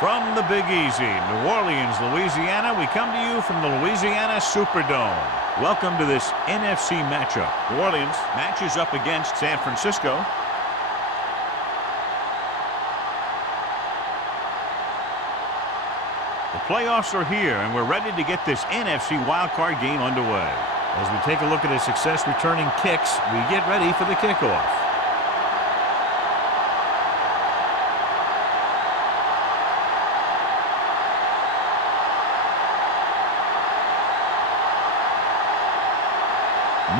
From the Big Easy, New Orleans, Louisiana, we come to you from the Louisiana Superdome. Welcome to this NFC matchup. New Orleans matches up against San Francisco. The playoffs are here, and we're ready to get this NFC wildcard game underway. As we take a look at his success returning kicks, we get ready for the kickoff.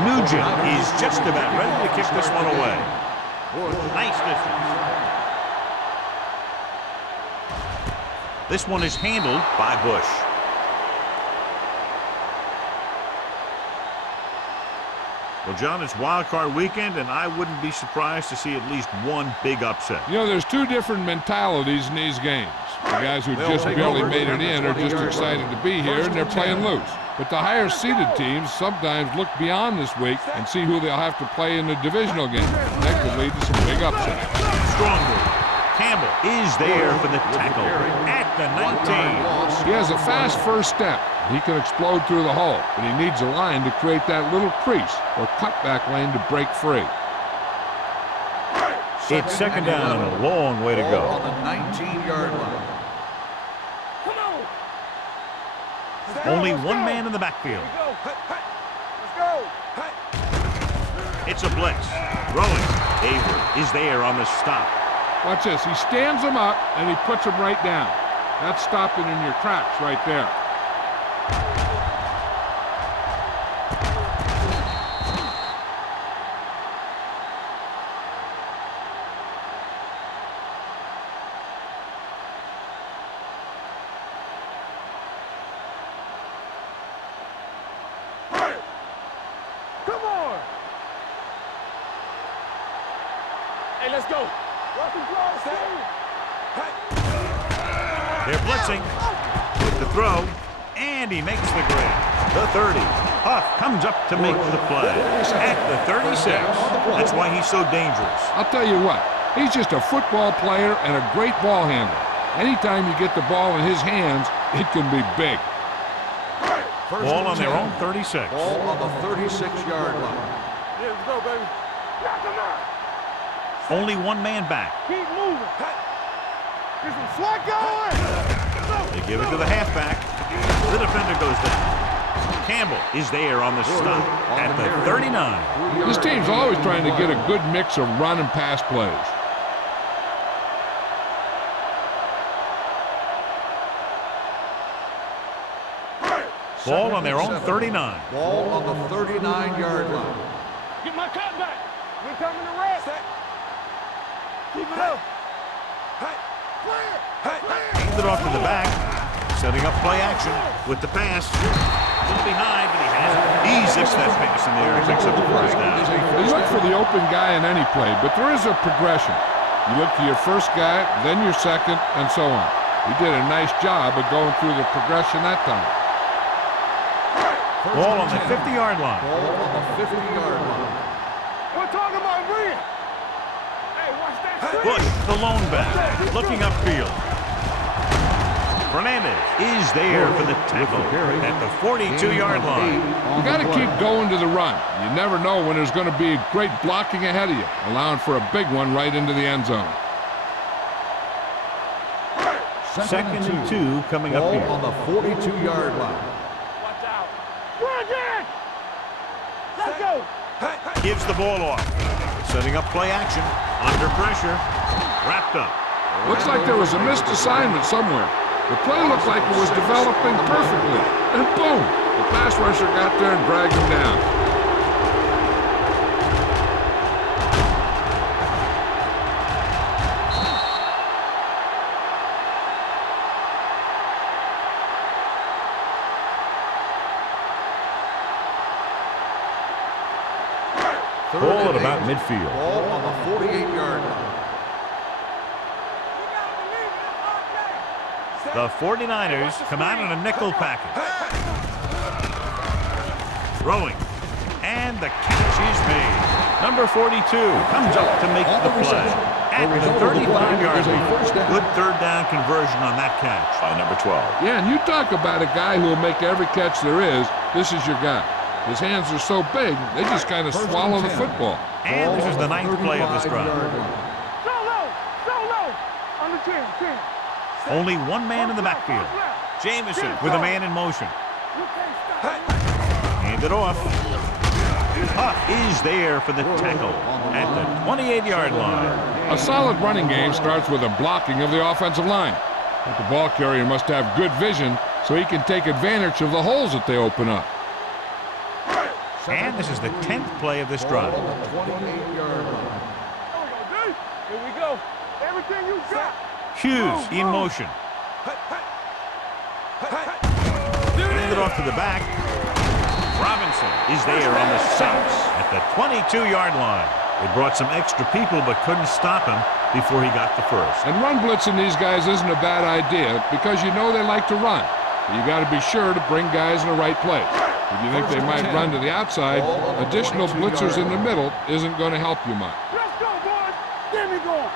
Nugent is just about ready to kick this one away. Nice distance. This one is handled by Bush. Well, John, it's wild card weekend, and I wouldn't be surprised to see at least one big upset. You know, there's two different mentalities in these games. The guys who just barely made it in are just excited to be here, and they're playing loose. But the higher-seeded teams sometimes look beyond this week and see who they'll have to play in the divisional game. That could lead to some big upsets. Strong move. Campbell is there for the tackle at the 19. He has a fast first step. He can explode through the hole, but he needs a line to create that little crease or cutback lane to break free. It's second down and a long way to go. On the 19-yard line. Only one man in the backfield. Let's go. It's a blitz. Throwing. Hayward is there on the stop. Watch this. He stands him up, and he puts him right down. That's stopping in your tracks right there. Come on. Hey, let's go. They're blitzing with the throw, and he makes the grab. The 30. Huff comes up to make the play at the 36. That's why he's so dangerous. I'll tell you what, he's just a football player and a great ball handler. Anytime you get the ball in his hands, it can be big. Ball on their own 36. Ball on the 36-yard line. Yeah, let's go, baby. Knock him out. Only one man back. Keep moving. Get some swat going. They give it to the halfback. The defender goes down. Campbell is there on the stop at the 39. This team's always trying to get a good mix of run and pass plays. Ball on their own 39. Ball on the 39-yard line. Get my cut back. We're coming to rest. Keep it up. Hands it off to the back. Setting up play action with the pass. A little behind, but he has it. He zips that pass in there and picks up the first down. You look for the open guy in any play, but there is a progression. You look for your first guy, then your second, and so on. He did a nice job of going through the progression that time. Ball on the 50-yard line. Ball on the 50-yard line. We're talking about Rhea. Hey, watch that. Bush, the lone back, looking upfield. Fernandez is there for the tackle at the 42-yard line. You got to keep going to the run. You never know when there's going to be great blocking ahead of you, allowing for a big one right into the end zone. Second and 2 coming up here. Ball on the 42-yard line. Watch out. Run again. Let's go. Gives the ball off. Setting up play action. Under pressure. Wrapped up. Looks like there was a missed assignment somewhere. The play looked like it was developing perfectly. And boom! The pass rusher got there and dragged him down. Ball at about midfield. Ball on the 48-yard line. The 49ers come out in a nickel package. Throwing. And the catch is made. Number 42 comes up to make the play. at the 35-yard line. Good third down conversion on that catch by number 12. Yeah, and you talk about a guy who will make every catch there is. This is your guy. His hands are so big, they just kind of swallow the football. And this is the 9th play of this drive. Solo. On the 10. Only one man in the backfield. Jamison with a man in motion. Hand it off. Huff is there for the tackle at the 28-yard line. A solid running game starts with a blocking of the offensive line. But the ball carrier must have good vision so he can take advantage of the holes that they open up. And this is the 10th play of this drive. Here we go. Everything you got. Hughes in motion. Hand it off to the back. Robinson is there on the stops at the 22-yard line. They brought some extra people but couldn't stop him before he got the first. And run blitzing these guys isn't a bad idea because you know they like to run. You got to be sure to bring guys in the right place. If you think they might run to the outside, additional blitzers in the middle isn't going to help you much. Let's go, boys. Get me going.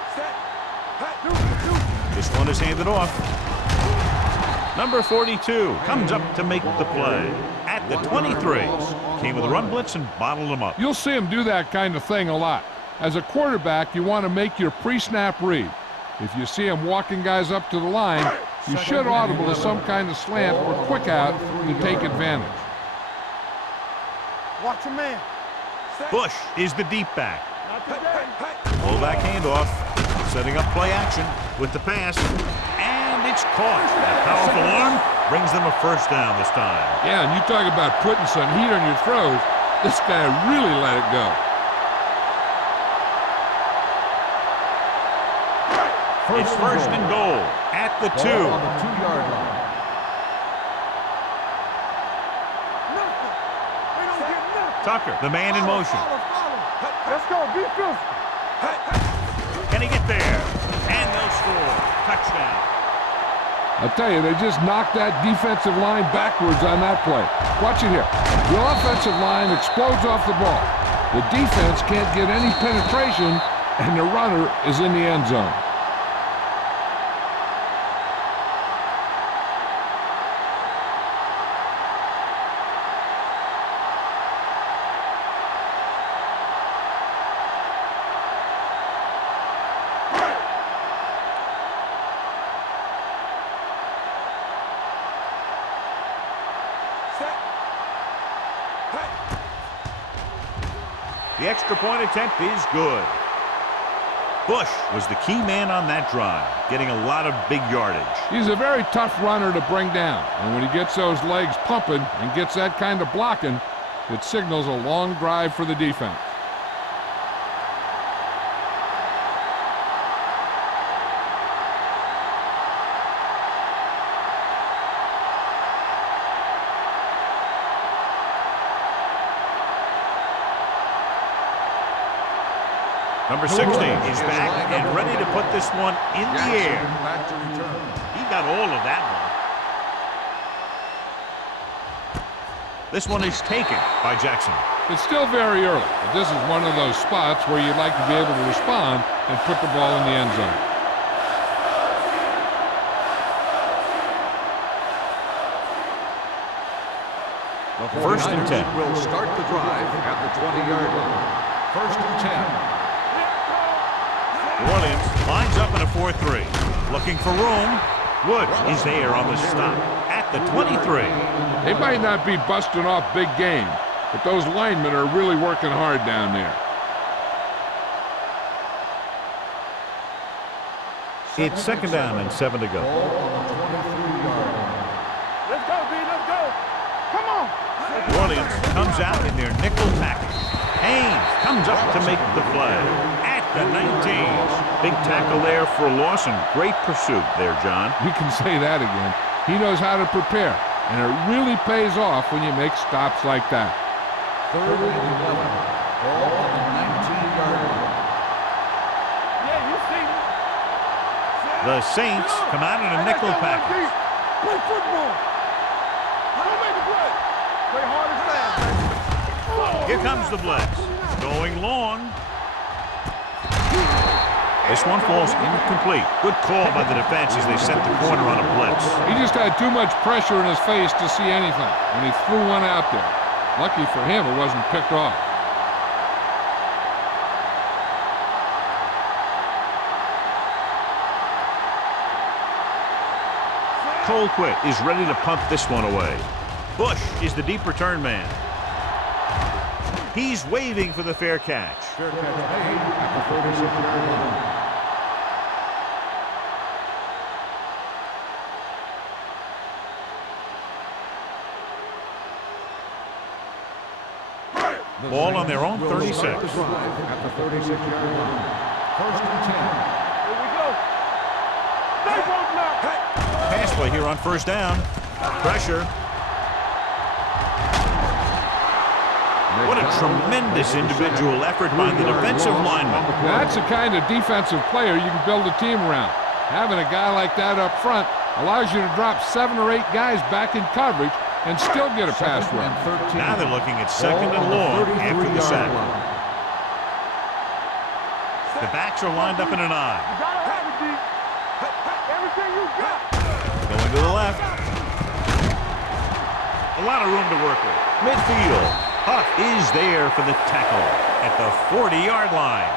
This one is handed off. Number 42 comes up to make the play at the 23. Came with a run blitz and bottled him up. You'll see him do that kind of thing a lot. As a quarterback, you want to make your pre-snap read. If you see him walking guys up to the line, you should audible to some kind of slant or quick out to take advantage. Watch your man. Bush is the deep back. Not today. Fullback handoff. Setting up play action with the pass. And it's caught. That powerful arm brings them a first down this time. Yeah, and you talk about putting some heat on your throws. This guy really let it go. It's first and goal at the 2. On the 2-yard line. Tucker, the man in motion. Let's go. Be physical. Can he get there? And they'll score. Touchdown. I tell you, they just knocked that defensive line backwards on that play. Watch it here. The offensive line explodes off the ball. The defense can't get any penetration, and the runner is in the end zone. The extra point attempt is good. Bush was the key man on that drive, getting a lot of big yardage. He's a very tough runner to bring down, and when he gets those legs pumping and gets that kind of blocking, it signals a long drive for the defense. Number 16 is back and ready to put this one in the air. Back to return. He got all of that one. This one is taken by Jackson. It's still very early, but this is one of those spots where you'd like to be able to respond and put the ball in the end zone. First and 10. Will start the drive at the 20-yard line. First and 10. New Orleans lines up in a 4-3. Looking for room. Wood is there on the stop at the 23. They might not be busting off big game, but those linemen are really working hard down there. It's second down and 7 to go. Let's go, B. Let's go. Come on. New Orleans comes out in their nickel package. Haynes comes up to make the play at the 19. Big tackle there for a loss and great pursuit there, John. You can say that again. He knows how to prepare, and it really pays off when you make stops like that. Third and 11. Ball on the 19-yard line. Yeah, you see me. The Saints come out in a nickel package. Play football. Don't make a play. Play hard and fast, baby. Here comes the blitz. Going long. This one falls incomplete. Good call by the defense as they set the corner on a blitz. He just had too much pressure in his face to see anything, and he threw one out there. Lucky for him, it wasn't picked off. Colquitt is ready to punt this one away. Bush is the deep return man. He's waving for the fair catch. Fair catch made at the 36-yard line. Ball on their own 36. At the 36-yard line. First and 10. Here we go. Stay broken up. Pass play here on first down. Pressure. What a tremendous individual effort by the defensive lineman. That's the kind of defensive player you can build a team around. Having a guy like that up front allows you to drop 7 or 8 guys back in coverage and still get a pass run. Now they're looking at second and long after the sack. The backs are lined up in an eye. You gotta have it, D. Everything you got. Going to the left. A lot of room to work with. Midfield. Huff is there for the tackle at the 40-yard line.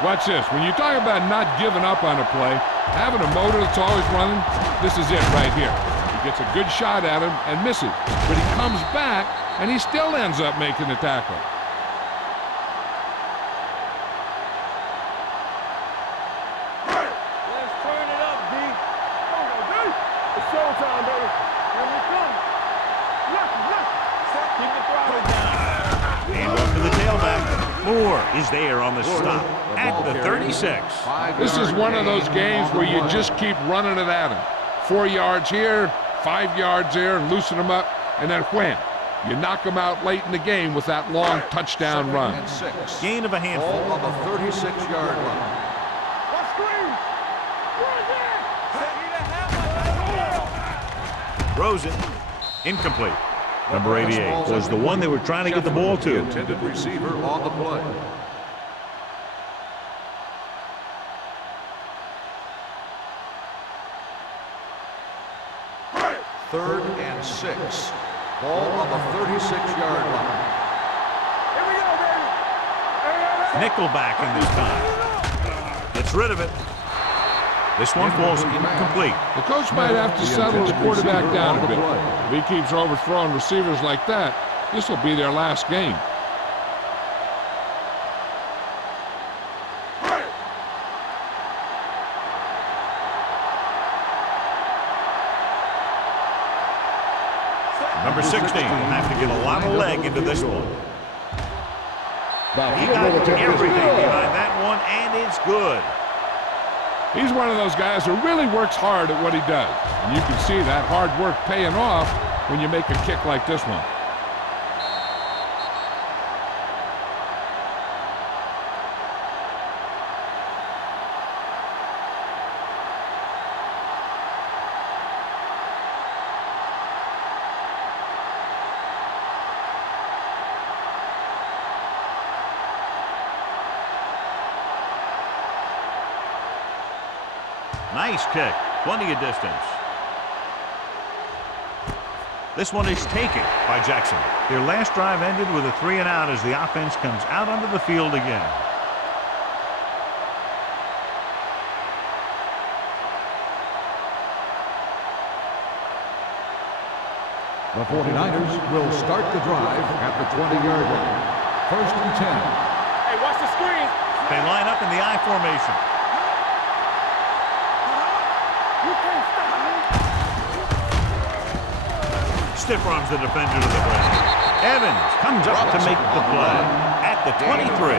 Watch this. When you talk about not giving up on a play, having a motor that's always running, this is it right here. He gets a good shot at him and misses, but he comes back and he still ends up making the tackle. Let's turn it up, D. Come on, D. It's showtime, baby. Here we come. Look. Keep the throttle down. And off to the tailback. Moore is there on the stop at the 36. This is one of those games where you just keep running it at him. 4 yards here, 5 yards there, loosen them up, and then wham. You knock them out late in the game with that long touchdown run. Gain of a handful. Ball on the 36-yard line. What screen? Throws it. Incomplete. Number 88 was the one they were trying to get the ball to. Intended receiver on the play. Third and 6. Ball on the 36-yard line. Here we go, baby. Nickelback in this time. Gets rid of it. This one falls incomplete. The coach might have to settle his quarterback down a bit. If he keeps overthrowing receivers like that, this will be their last game. Number 16 will have to get a lot of leg into this one. He got everything behind that one, and it's good. He's one of those guys who really works hard at what he does. And you can see that hard work paying off when you make a kick like this one. Nice kick. Plenty of distance. This one is taken by Jackson. Their last drive ended with a 3-and-out as the offense comes out onto the field again. The 49ers will start the drive at the 20-yard line. First and 10. Hey, watch the screen. They line up in the I formation. You can't stop me. Stiff arms the defender to the ground. Evans comes up to make the play at the 23.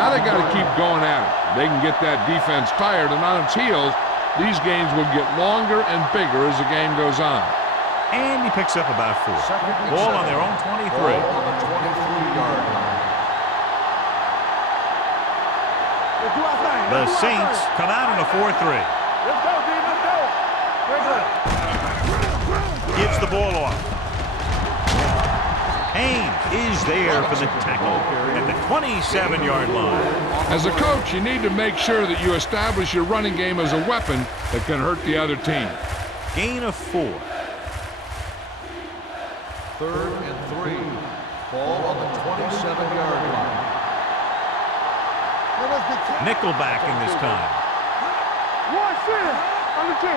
Now they got to keep going at it. They can get that defense tired and on its heels. These games will get longer and bigger as the game goes on. And he picks up about 4. Ball on their own 23. Ball on the 23-yard line. Let's do our thing. The Let's do our Saints thing. come out in a 4-3. Let's go, D. Let's go. We're good. Gives the ball off. Haynes is there for the tackle at the 27-yard line. As a coach, you need to make sure that you establish your running game as a weapon that can hurt the other team. Gain of 4. 3rd and 3. Ball on the 27-yard line. Nickelback in this time. One center. On the 10.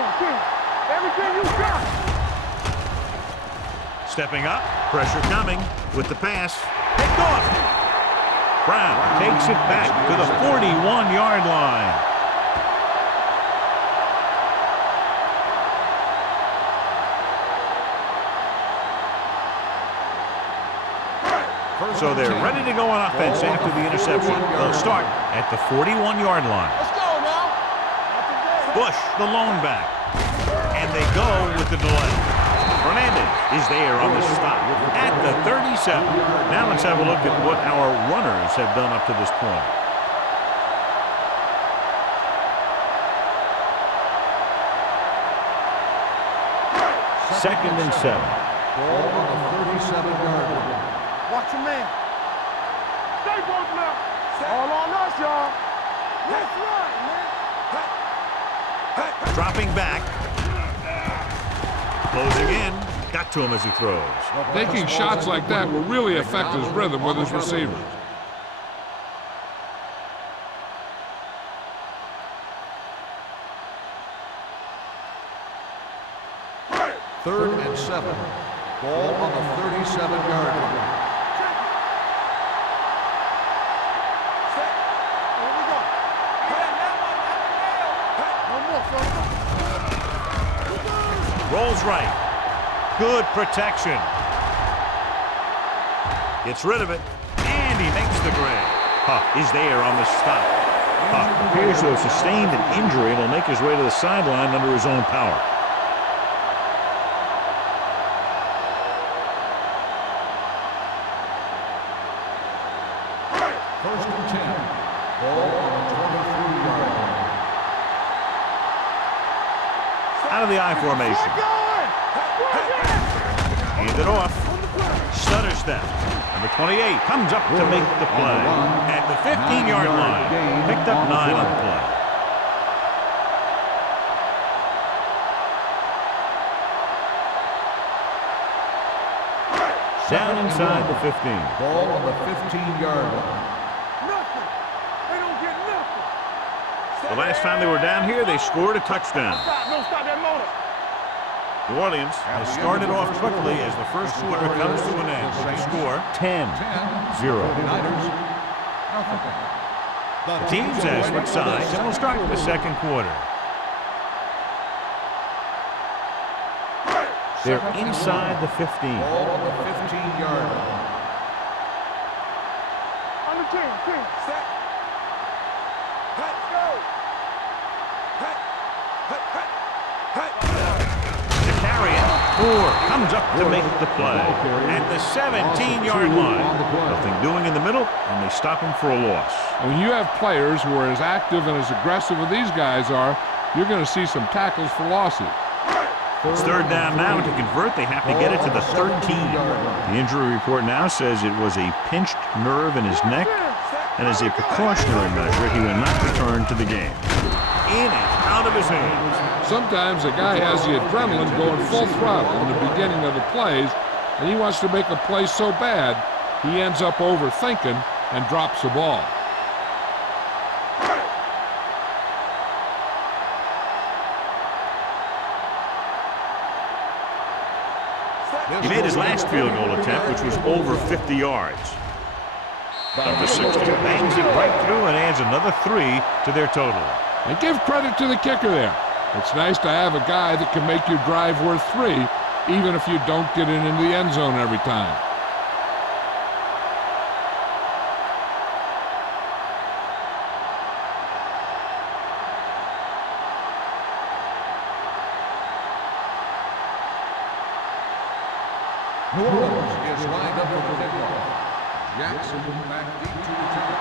Everything you got. Stepping up, pressure coming with the pass. Picked off. Brown takes it back to the 41-yard line. So they're ready to go on offense after the interception. They'll start at the 41-yard line. Let's go now. Bush, the lone back. And they go with the delay. Hernandez is there on the stop at the 37. Now let's have a look at what our runners have done up to this point. Second and 7. Ball on the 37-yard line. Watch your man. Stay both now. All on us, y'all. Let's run, man. Dropping back. Closing in. Got to him as he throws. Taking shots like that will really affect his rhythm with his receivers. Third and 7. Ball on the 37-yard line. Rolls right. Good protection. Gets rid of it. And he makes the grab. Huff is there on the stop. Huff appears to have sustained an injury and will make his way to the sideline under his own power. First and 10. Ball on the 23-yard line. Out of the I formation. Hand it off. Stutter step. Number 28 comes up to make the play. At the 15-yard line. Picked up 9 on the play. Down inside the 15. Ball on the 15-yard line. Nothing. They don't get nothing. The last time they were down here, they scored a touchdown. Stop that motor. New Orleans has started off quickly as the first quarter comes to an end. The score 10-0. 49ers, nothing. The teams as switch sides and will start the second quarter. They're inside the 15. Ball on the 15-yard line. On the 10. Set. Let's go. To carry it, Moore comes up to make the play. At the 17-yard line. Nothing doing in the middle, and they stop him for a loss. And when you have players who are as active and as aggressive as these guys are, you're going to see some tackles for losses. It's third down now. To convert, they have to get it to the 13. The injury report now says it was a pinched nerve in his neck, and as a precautionary measure, he will not return to the game. In and out of his hands. Sometimes a guy has the adrenaline going full throttle in the beginning of the plays, and he wants to make a play so bad, he ends up overthinking and drops the ball. He made his last field goal attempt, which was over 50 yards. Up to 60, bangs it right through and adds another 3 to their total. And give credit to the kicker there. It's nice to have a guy that can make your drive worth 3, even if you don't get it into the end zone every time. New Orleans is lined up for the kickoff. Jackson back deep to return.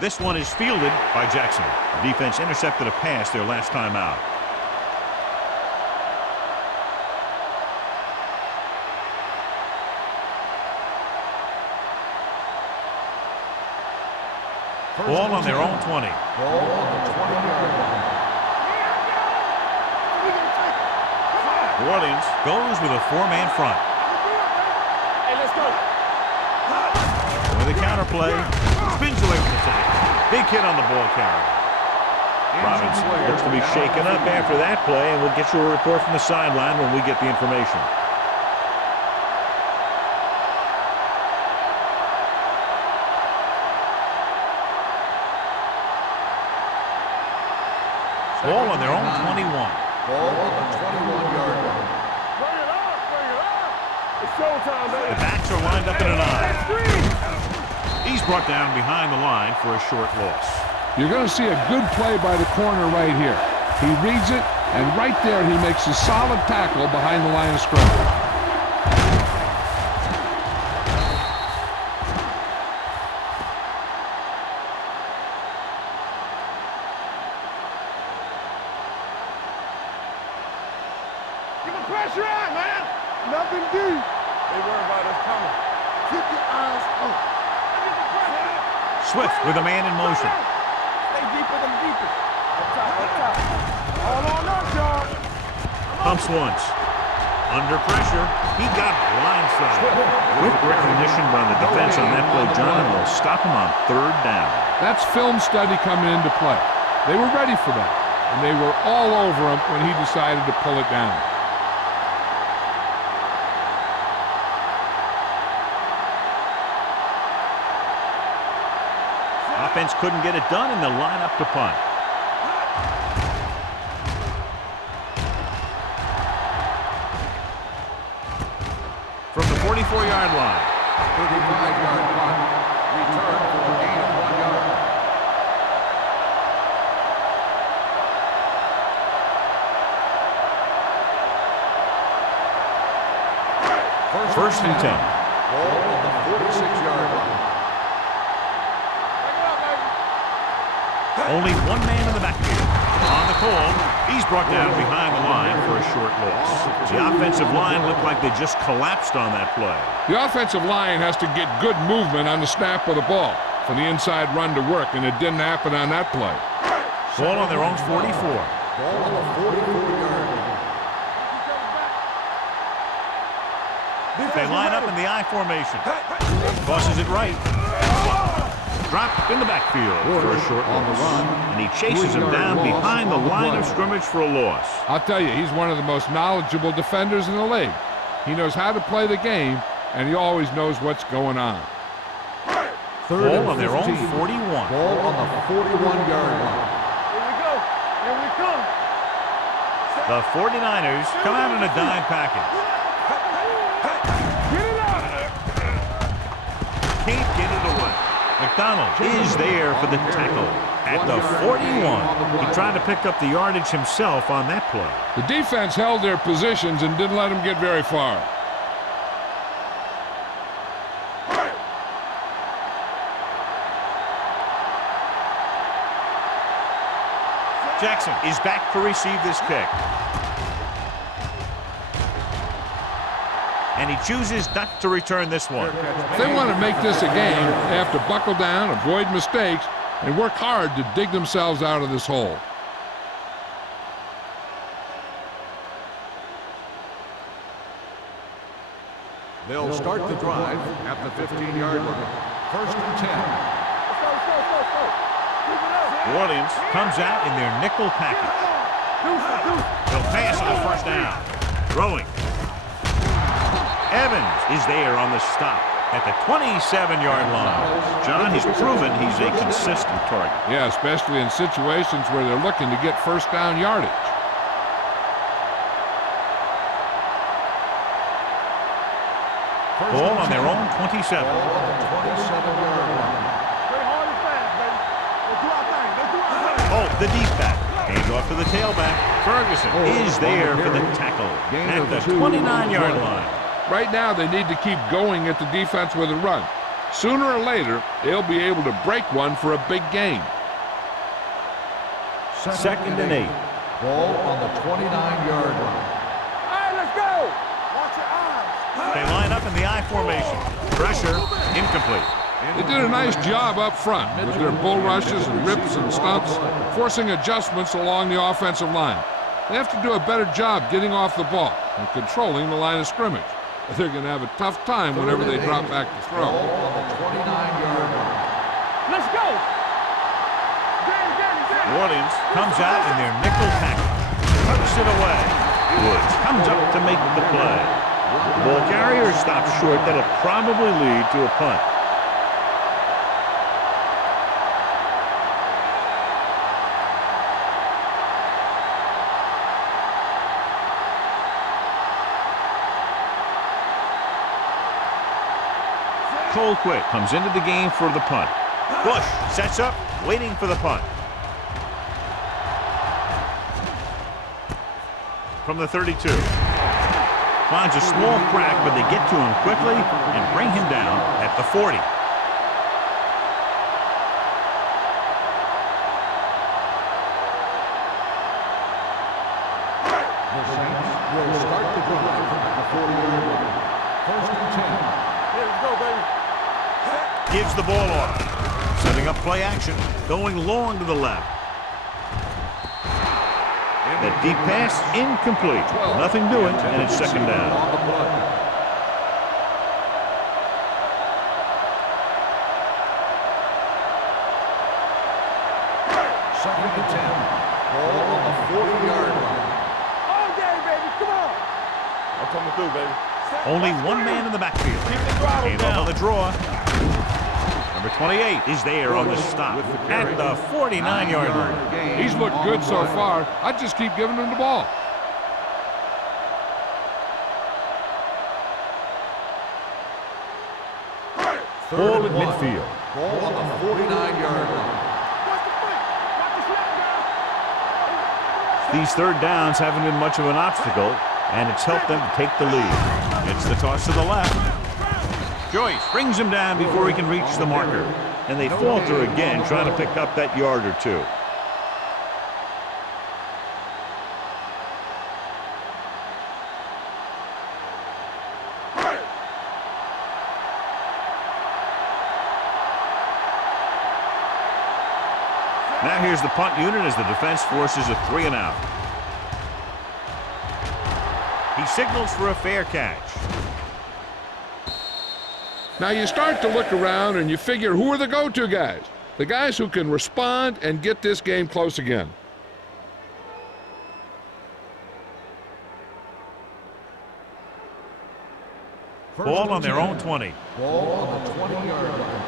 This one is fielded by Jackson. The defense intercepted a pass their last time out. Ball on their own 20. Ball on the 20-yard line. New Orleans goes with a 4-man front. Hey, let's go. With a counter play, spins away from the tackle. Big hit on the ball carrier. Robbins looks to be shaken up after that play, and we'll get you a report from the sideline when we get the information. Ball on their own 21. Ball on the 21-yard line. Bring it up, bring it up. It's showtime, baby. The backs are lined up in an eye. He's brought down behind the line for a short loss. You're going to see a good play by the corner right here. He reads it, and right there he makes a solid tackle behind the line of scrimmage. Get the pressure out, man. Nothing deep. They worry about us coming. Keep your eyes up. Get the pressure out. Swift with a man in motion. Stay deeper than deepest. Up top, up top. All on us, y'all. Pumps once. Under pressure, he got blindsided. Quick recognition by the defense on that play, John, and will stop him on 3rd down. That's film study coming into play. They were ready for that, and they were all over him when he decided to pull it down. Offense couldn't get it done, and they'll line up to punt. From the 44-yard line. 35-yard punt. Return for a gain of 1 yard. First and 10. Ball on the 46-yard line. Only one man in the backfield. On the call, he's brought down behind the line for a short loss. The offensive line looked like they just collapsed on that play. The offensive line has to get good movement on the snap of the ball for the inside run to work, and it didn't happen on that play. Ball on their own 44. Ball on the 44-yard line. They line up in the I formation. Tosses it right. Dropped in the backfield for a short on the loss. run. And he chases him down behind the line of scrimmage for a loss. I'll tell you, he's one of the most knowledgeable defenders in the league. He knows how to play the game, and he always knows what's going on. Ball on their own 41. Ball on the 41-yard line. Here we go. Here we come. The 49ers come out in a dime package. Get it out. Can't get it away. McDonald is there for the tackle at the 41. He tried to pick up the yardage himself on that play. The defense held their positions and didn't let him get very far. Jackson is back to receive this kick. And he chooses not to return this one. If they want to make this a game, they have to buckle down, avoid mistakes, and work hard to dig themselves out of this hole. They'll start the drive at the 15-yard line. First and 10. Let's go, let's go, let's go, let's go. Keep it up. New Orleans comes out in their nickel package. They'll pass on the first down. Throwing. Evans is there on the stop at the 27-yard line. John has proven he's a consistent target. Yeah, especially in situations where they're looking to get first down yardage. Ball on their own 27. Ball on the 27-yard line. Play hard and fast, baby. Let's do our thing. Let's do our thing. Oh, the deep back. Hands off to the tailback. Ferguson is there for the tackle at the 29-yard line. Right now, they need to keep going at the defense with a run. Sooner or later, they'll be able to break one for a big gain. Second and 8. Ball on the 29-yard line. All right, let's go. Watch your eyes. They line up in the I formation. Pressure, incomplete. They did a nice job up front with their bull rushes and rips and stunts, forcing adjustments along the offensive line. They have to do a better job getting off the ball and controlling the line of scrimmage. They're going to have a tough time whenever they drop back to throw. On the 29-yard line. Let's go. New Orleans comes out in their nickel package. Tucks it away. Woods comes up to make the play. The ball carrier stops short. That'll probably lead to a punt. Colquitt comes into the game for the punt. Bush sets up, waiting for the punt. From the 32. Finds a small crack, but they get to him quickly and bring him down at the 40. The Saints will start the drive at the 40-yard line. First and 10. Here we go, baby. Gives the ball off. Setting up play action. Going long to the left. That deep pass incomplete. Nothing doing, and it's second down. Second and 10. Ball on the 40-yard line. All day, baby. Come on. I'm coming through, baby. Only one man in the backfield. Hand off on the draw. Number 28 is there on the stop at the 49-yard line. He's looked good so far. I'd just keep giving him the ball. Ball at midfield. Ball on the 49-yard line. Watch the foot. Watch the slap, guys. These third downs haven't been much of an obstacle, and it's helped them to take the lead. It's the toss to the left. Joyce brings him down before he can reach the marker. And they falter again, trying to pick up that yard or two. Now here's the punt unit as the defense forces a 3 and out. He signals for a fair catch. Now you start to look around and you figure, who are the go-to guys? The guys who can respond and get this game close again. Ball on their own 20. Ball on the 20-yard line.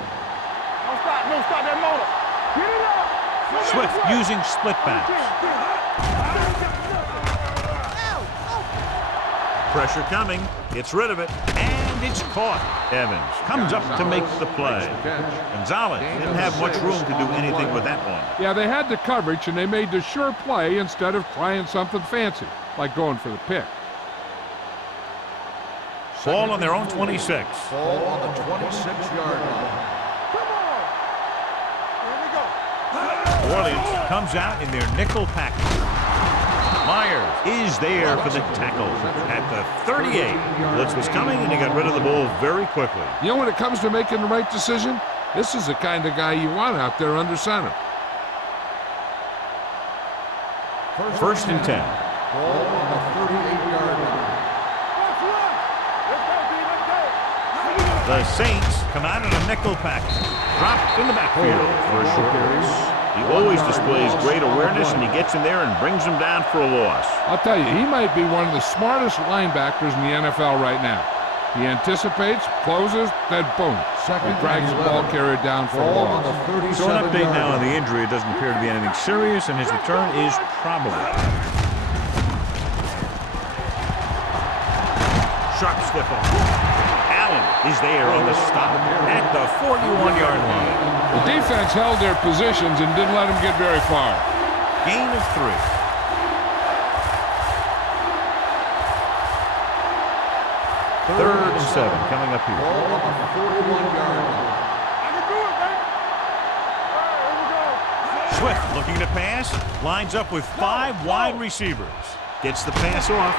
Don't stop that motor. Get it up. Swift using split backs. Pressure coming. Gets rid of it. And it's caught. Evans comes up to make the play. Gonzalez didn't have much room to do anything with that one. Yeah, they had the coverage and they made the sure play instead of trying something fancy, like going for the pick. Ball on their own 26. Ball on the 26-yard line. Come on. Here we go. Orleans comes out in their nickel package. Myers is there for the tackle at the 38. Blitz was coming, and he got rid of the ball very quickly. You know, when it comes to making the right decision, this is the kind of guy you want out there under center. First and 10. Ball on the 38-yard line. Let's run. Let's go, B. Let's go. The Saints come out in a nickel package. Dropped in the backfield for a short release. He always displays great awareness, and he gets in there and brings him down for a loss. I'll tell you, he might be one of the smartest linebackers in the NFL right now. He anticipates, closes, then boom. He drags the ball carrier down for a loss. So an update now on the injury. It doesn't appear to be anything serious, and his return is probable. Sharp stiff arm. Allen is there on the stop at the 41-yard line. The defense held their positions and didn't let them get very far. Gain of 3. Third and 7 coming up here. Ball on the 41-yard line. I can do it, baby. All right, here we go. Swift looking to pass. Lines up with 5 wide receivers. Gets the pass off.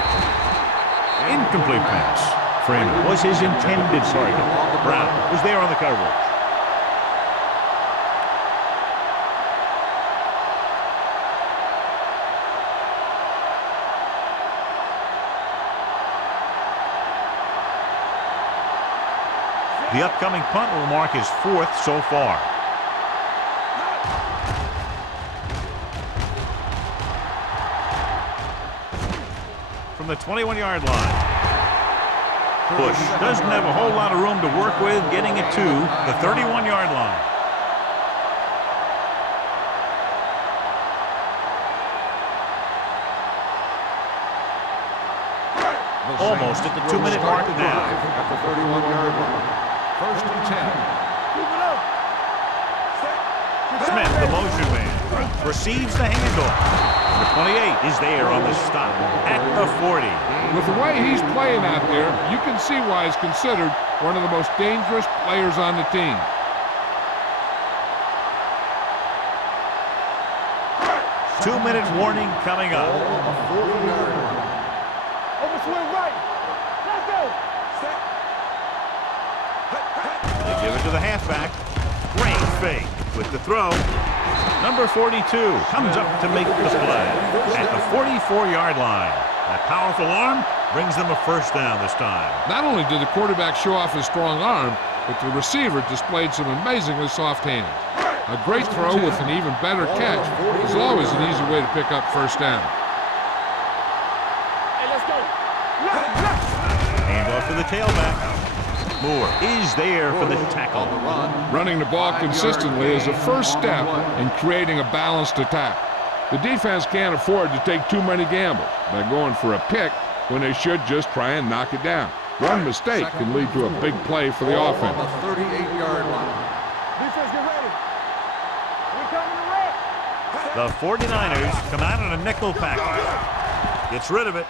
Incomplete pass. Freeman was his intended target. Brown was there on the coverage. The upcoming punt will mark his 4th so far. From the 21-yard line. Bush doesn't have a whole lot of room to work with, getting it to the 31-yard line. Almost at the 2-minute mark now. At the 31-yard line. 1st and 10. Smith, the motion man, receives the handoff. Number 28 is there on the stop at the 40. With the way he's playing out there, you can see why he's considered one of the most dangerous players on the team. Two-minute warning coming up. Over swing right. Let's go. They give it to the halfback. Great fake with the throw. Number 42 comes up to make the play at the 44-yard line. That powerful arm brings them a 1st down this time. Not only did the quarterback show off his strong arm, but the receiver displayed some amazingly soft hands. A great throw with an even better catch is always an easy way to pick up 1st down. Hey, let's go. Hand off to the tailback. Moore is there for the tackle. Running the ball consistently is the first step in creating a balanced attack. The defense can't afford to take too many gambles by going for a pick when they should just try and knock it down. One mistake can lead to a big play for the offense. On the 38-yard line. Defense, get ready. We coming to wreck. The 49ers come out in a nickel package. Gets rid of it.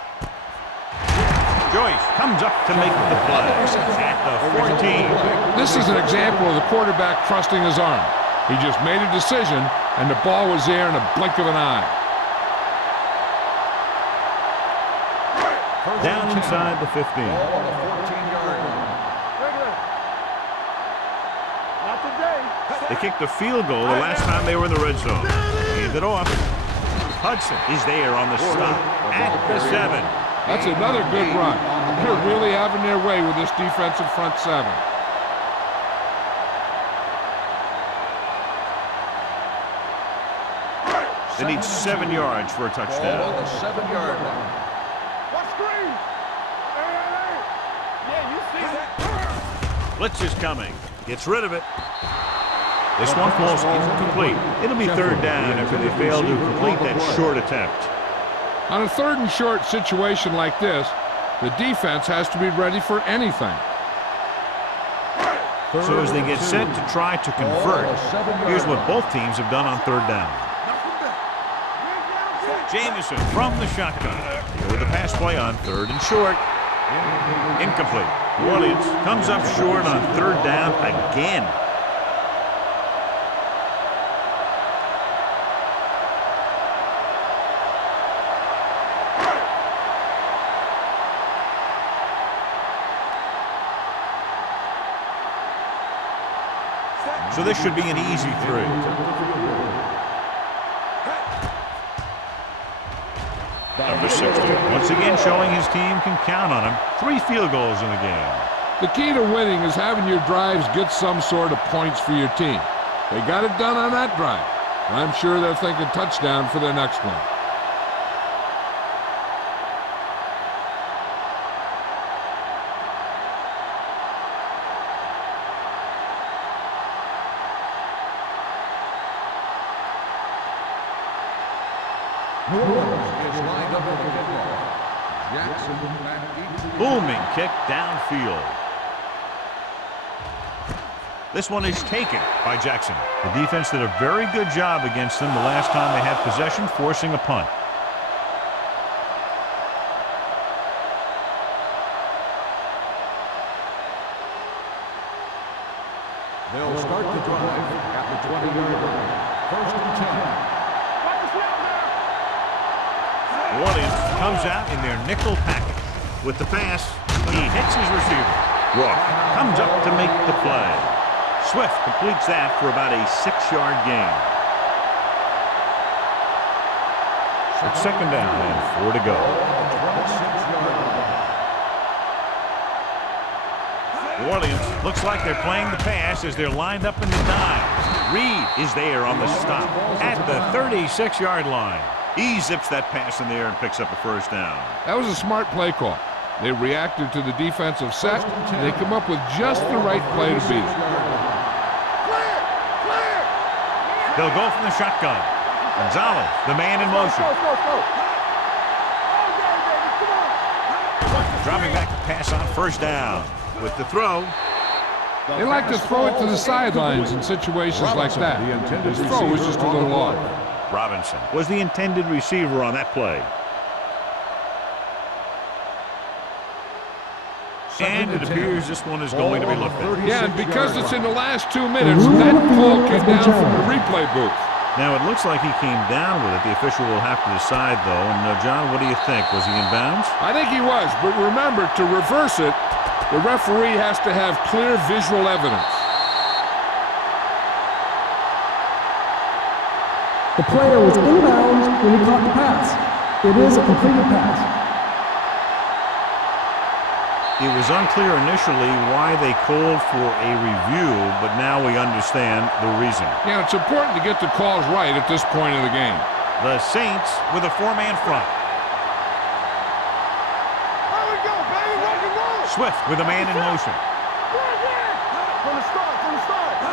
Joyce comes up to make the play at the 14. This is an example of the quarterback trusting his arm. He just made a decision, and the ball was there in a blink of an eye. Down inside the 15. On the 14-yard line. Regular. Not today. They kicked a field goal the last time they were in the red zone. Hand it off. Hudson is there on the stop at the 7. That's another good run. They're really having their way with this defensive front 7. They need 7 yards for a Ball on touchdown. the 7-yard line. What screen? Hey. Yeah, you see that? Blitz is coming. Gets rid of it. This one falls incomplete. It'll be 3rd down after they fail to complete that short attempt. On a 3rd and short situation like this, the defense has to be ready for anything. So as they get set to try to convert, here's what both teams have done on 3rd down. Jamison from the shotgun. They go with the pass play on 3rd and short. Incomplete. New Orleans comes up short on 3rd down again. So this should be an easy 3. Number 60, once again showing his team can count on him. 3 field goals in the game. The key to winning is having your drives get some sort of points for your team. They got it done on that drive. I'm sure they're thinking touchdown for their next one. New Orleans is lined up for the kickoff. Jackson back deep. Booming kick downfield. This one is taken by Jackson. The defense did a very good job against them the last time they had possession, forcing a punt. They'll start the drive at the 20-yard line. 1st and 10. New Orleans comes out in their nickel package. With the pass, he hits his receiver. Rook comes up to make the play. Swift completes that for about a 6-yard gain. It's 2nd down and 4 to go. New Orleans looks like they're playing the pass as they're lined up in the dimes. Reed is there on the stop at the 36-yard line. He zips that pass in the air and picks up a first down. That was a smart play call. They reacted to the defensive set, and they come up with just the right play to beat it. They'll go from the shotgun. Gonzalez, the man in motion. Dropping back to pass on first down. With the throw. They like to throw it to the sidelines in situations like that. His throw was just a little off. Robinson was the intended receiver on that play. And it appears this one is going to be looked at. Yeah, and because it's in the last 2 minutes, that call came down from the replay booth. Now, it looks like he came down with it. The official will have to decide, though. And, John, what do you think? Was he in bounds? I think he was, but remember, to reverse it, the referee has to have clear visual evidence. The player was in bounds when he caught the pass. It is a completed pass. It was unclear initially why they called for a review, but now we understand the reason. Yeah, it's important to get the calls right at this point of the game. The Saints with a 4-man front. There we go, baby. Rock and roll. Swift with a man in motion. From the start.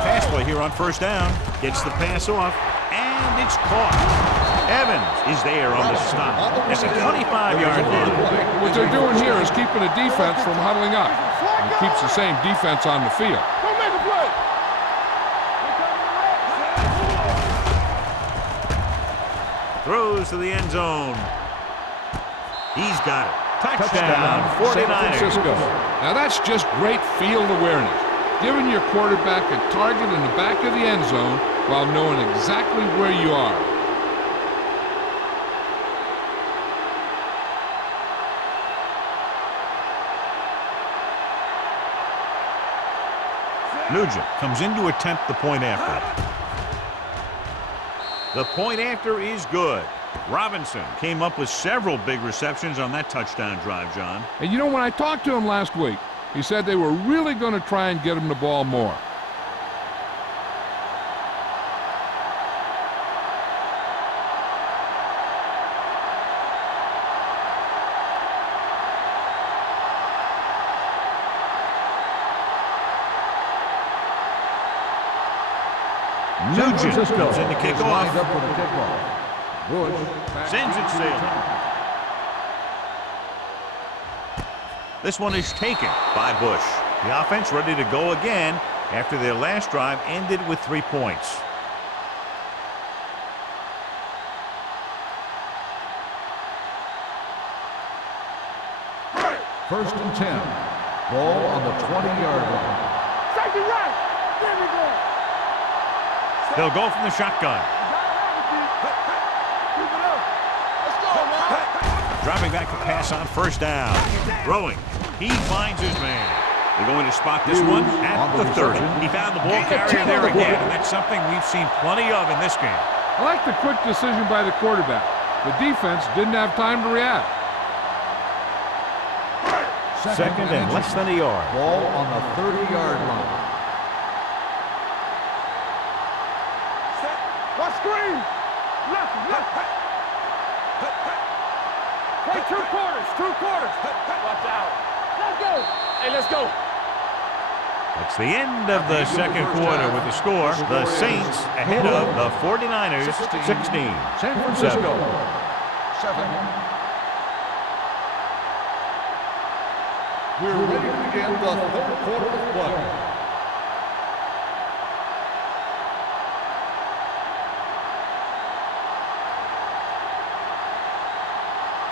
Pass play here on first down. Gets the pass off, and it's caught. Evans is there on the stop. That's a 25-yard line. What they're doing here is keeping the defense from huddling up. And it keeps the same defense on the field. Don't make a play. Throws to the end zone. He's got it. Touchdown, 49ers. San Francisco. Now that's just great field awareness. Giving your quarterback a target in the back of the end zone while knowing exactly where you are. Nugent comes in to attempt the point after. The point after is good. Robinson came up with several big receptions on that touchdown drive, John. And you know, when I talked to him last week, he said they were really going to try and get him the ball more. Nugent comes in to kick off. Sends it sailing. This one is taken by Bush. The offense ready to go again after their last drive ended with 3 points. First and 10. Ball on the 20-yard line. Take it right. There we go. They'll go from the shotgun. Dropping back to pass on first down. Throwing. He finds his man. They're going to spot this one at the 30. He found the ball carrier there again, and that's something we've seen plenty of in this game. I like the quick decision by the quarterback. The defense didn't have time to react. Second and less than a yard. Ball on the 30-yard line. What screen? Left. Play 2 quarters. Watch out. Let's go. Hey, let's go. That's the end of the second quarter with the score. The Saints ahead of the 49ers, 16. San Francisco, 7. We're ready to begin the third quarter of play.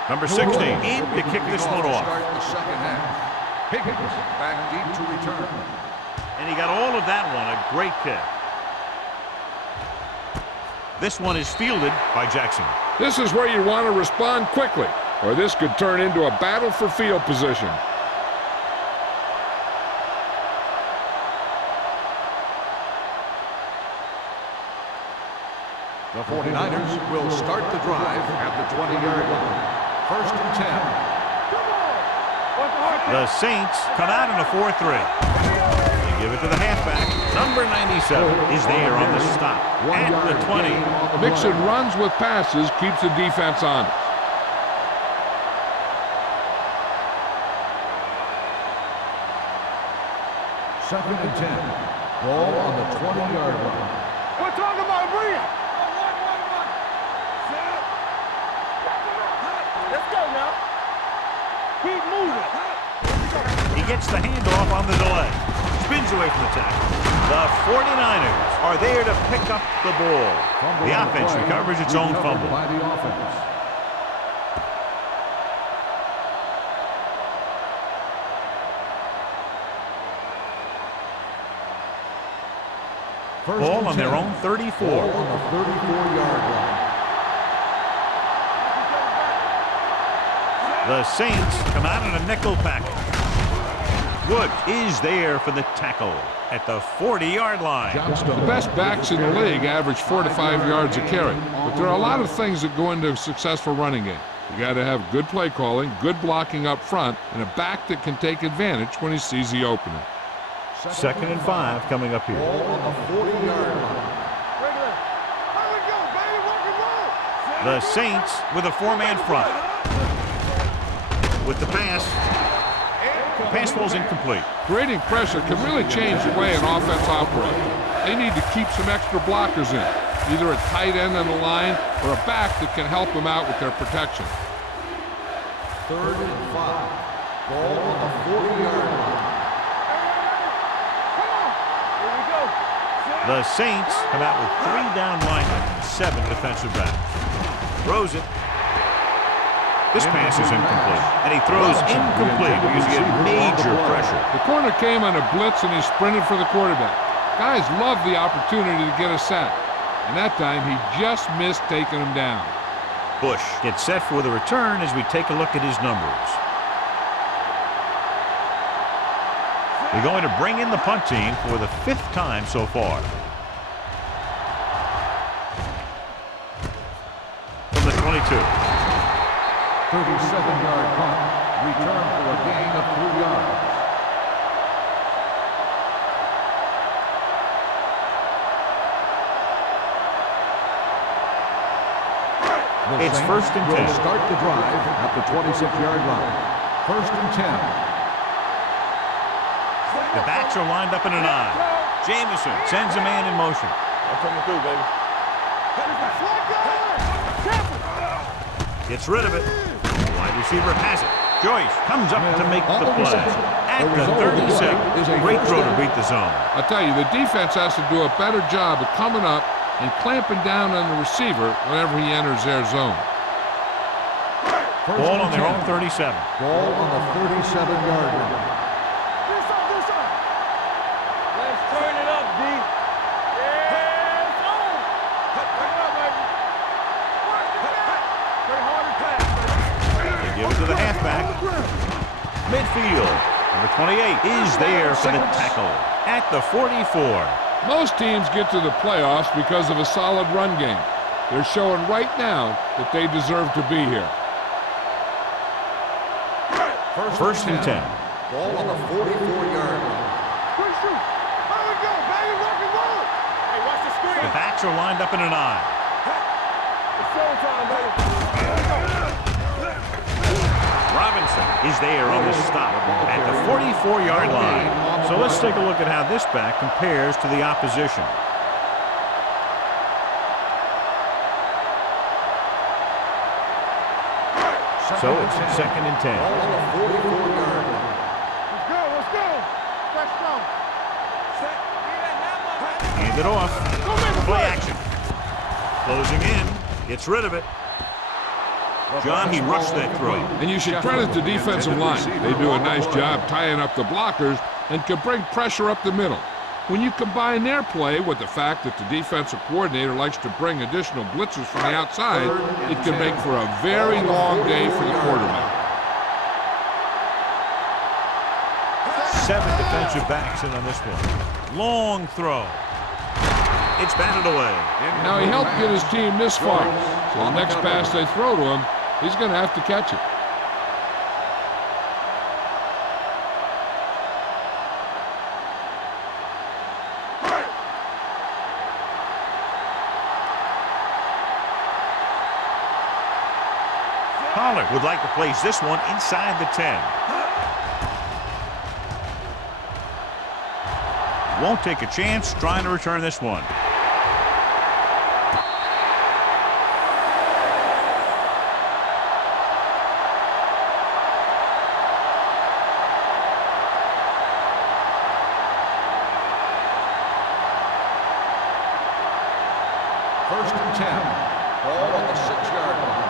Number 16 in to kick this one off. Start the second half. Higgins back deep to return. And he got all of that one. A great kick. This one is fielded by Jackson. This is where you want to respond quickly, or this could turn into a battle for field position. The 49ers will start the drive at the 20-yard line. First and 10. Come on. The Saints come out in a 4-3. They give it to the halfback. Number 97 is there on the stop at the 20. Mixing runs with passes keeps the defense honest. Second and 10. Ball on the 20-yard line. We're talking about Bria. Let's go now. Keep moving. He gets the handoff on the delay. Spins away from the tackle. The 49ers are there to pick up the ball. The offense recovers its own fumble. By the offense. Ball on their own 34. Ball on the 34-yard line. The Saints come out in a nickel package. Wood is there for the tackle at the 40-yard line. The best backs in the league average 4 to 5 yards a carry. But there are a lot of things that go into a successful running game. You got to have good play calling, good blocking up front, and a back that can take advantage when he sees the opening. Second and 5 coming up here. Ball on the 40-yard line. The Saints with a 4-man front. With the pass. The pass falls incomplete. Creating pressure can really change the way an offense operates. They need to keep some extra blockers in, either a tight end on the line or a back that can help them out with their protection. Third and 5. Ball on the 40-yard line. The Saints come out with 3 down linemen and 7 defensive backs. Throws it. This pass is incomplete. And he throws incomplete because he had major pressure. The corner came on a blitz and he sprinted for the quarterback. Guys love the opportunity to get a sack. And that time he just missed taking him down. Bush gets set for the return as we take a look at his numbers. They're going to bring in the punt team for the 5th time so far. From the 22. 37-yard punt. Return for a gain of 3 yards. It's first and 10. Will start the drive at the 26-yard line. First and 10. The backs are lined up in an I. Jamison sends a man in motion. I'm coming through, baby. Gets rid of it. The wide receiver has it. Joyce comes up to make the play. At the 37. Great throw to beat the zone. I'll tell you, the defense has to do a better job of coming up and clamping down on the receiver whenever he enters their zone. Ball on their own 37. Ball on the 37-yard line. Let's turn it up, D. Yes, on. Bring it up, baby. Play harder pass, baby. They give it to the halfback. Midfield. Number 28 is there for the tackle. At the 44. Most teams get to the playoffs because of a solid run game. They're showing right now that they deserve to be here. First and 10. Ball on the 44-yard line. Quick shoot. There we go, baby. Rock and roll. Hey, watch the screen. The backs are lined up in an I. It's showtime, baby. Robinson is there on the stop at the 44-yard line. So let's take a look at how this back compares to the opposition. So it's second and 10. Ball on the 44-yard line. Let's go, let's go. Let's go. Hand it off. Play action. Closing in. Gets rid of it. John, he rushed that throw. And you should credit the defensive line. They do a nice job tying up the blockers and can bring pressure up the middle. When you combine their play with the fact that the defensive coordinator likes to bring additional blitzers from the outside, it can make for a very long day for the quarterback. 7 defensive backs in on this one. Long throw. It's batted away. Now he helped get his team this far, so the next pass they throw to him, he's going to have to catch it. Pollard would like to place this one inside the 10. Won't take a chance trying to return this one. First and 10. Ball on the 6-yard line.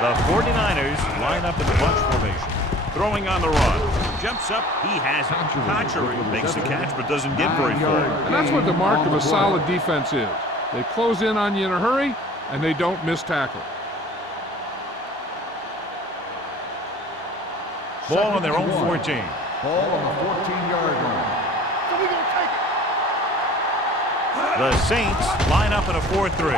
The 49ers line up in the bunch formation. Throwing on the run. Jumps up. He has it. Conchery makes the catch but doesn't get very far. And that's what the mark of a solid defense is. They close in on you in a hurry, and they don't miss tackle. Ball on their own 14. Ball on the 14-yard line. The Saints line up in a 4-3.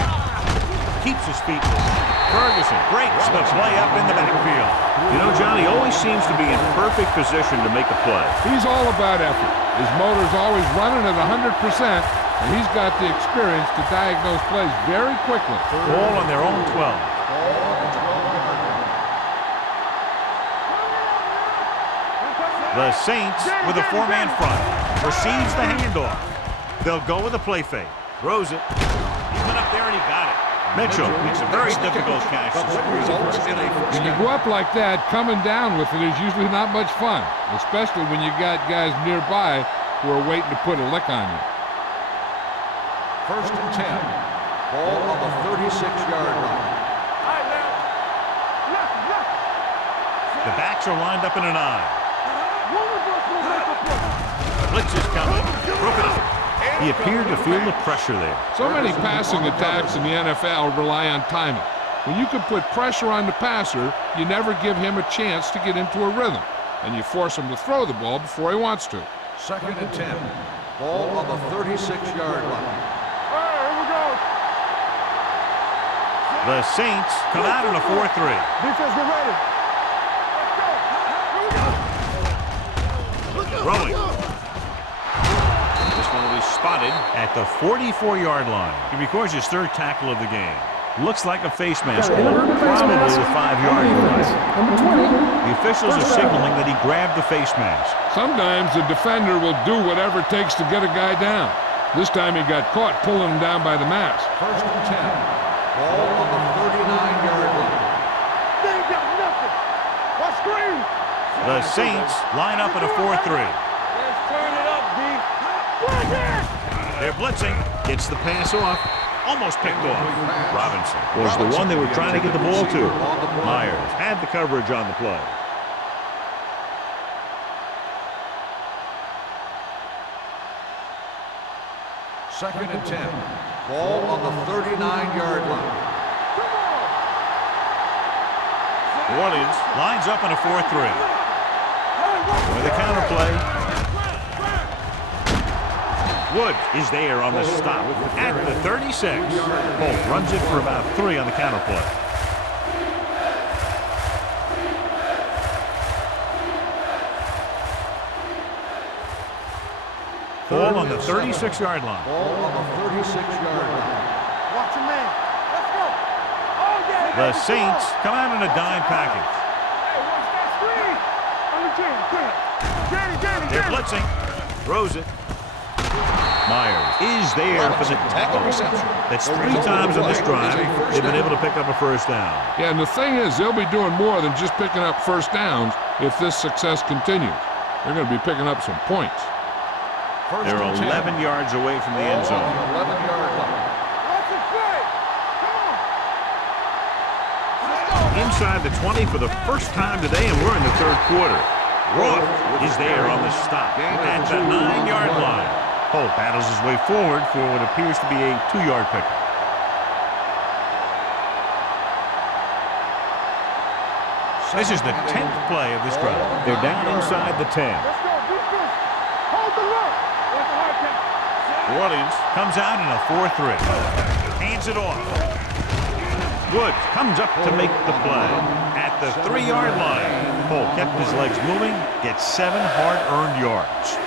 Keeps his feet moving. Ferguson breaks the play up in the backfield. You know, Johnny always seems to be in perfect position to make a play. He's all about effort. His motor's always running at 100%, and he's got the experience to diagnose plays very quickly. Ball on their own 12. Ball on the 12-yard line. The Saints with a 4-man front. Receives the handoff. They'll go with a play fake. Throws it. He went up there and he got it. Mitchell makes a very difficult catch. When you go up like that, coming down with it is usually not much fun, especially when you got guys nearby who are waiting to put a lick on you. First and 10. Ball on the 36-yard line. The backs are lined up in an I. Blitz is coming. Broken up. He appeared to feel the pressure there. So many passing attacks in the NFL rely on timing. When you can put pressure on the passer, you never give him a chance to get into a rhythm, and you force him to throw the ball before he wants to. Second and 10. Ball on the 36-yard line. Here we go. The Saints come out in a 4-3. Defense, get ready. Throwing. This one will be spotted at the 44-yard line. He records his third tackle of the game. Looks like a face mask, probably the 5-yard line. Number 20. The officials are signaling that he grabbed the face mask. Sometimes the defender will do whatever it takes to get a guy down. This time he got caught pulling him down by the mask. First and 10. Ball on the 39-yard line. They ain't got nothing. What screen? The Saints line up in a 4-3. Let's turn it up, D. They're blitzing. Gets the pass off. Almost picked off. Robinson was the one they were trying to get the ball to. Myers had the coverage on the play. Second and 10. Ball on the 39-yard line. New Orleans lines up in a 4-3. With a counter play. Woods is there on the stop at the 36. Holt runs it for about 3 on the counter play. Ball on the 36-yard line. Ball on the 36-yard line. Watch your man. Let's go. Oh, yeah. The Saints come out in a dime package. Hey, watch that screen. Danny. They're blitzing. Throws it. Myers is there for the tackle reception. That's 3 times on this drive. They've been able to pick up a first down. Yeah, and the thing is, they'll be doing more than just picking up first downs if this success continues. They're going to be picking up some points. They're 11 yards away from the end zone. 11-yard line. Watch it play. Come on. Inside the 20 for the first time today, and we're in the third quarter. Roth is there on the stop at the 9-yard line. Holt battles his way forward for what appears to be a 2-yard pickup. This is the 10th play of this drive. They're down inside the 10. Let's go. Defense. Hold the look. That's a hard count. New Orleans comes out in a 4-3. Hands it off. Woods comes up to make the play at the 3-yard line. Holt kept his legs moving, gets 7 hard-earned yards.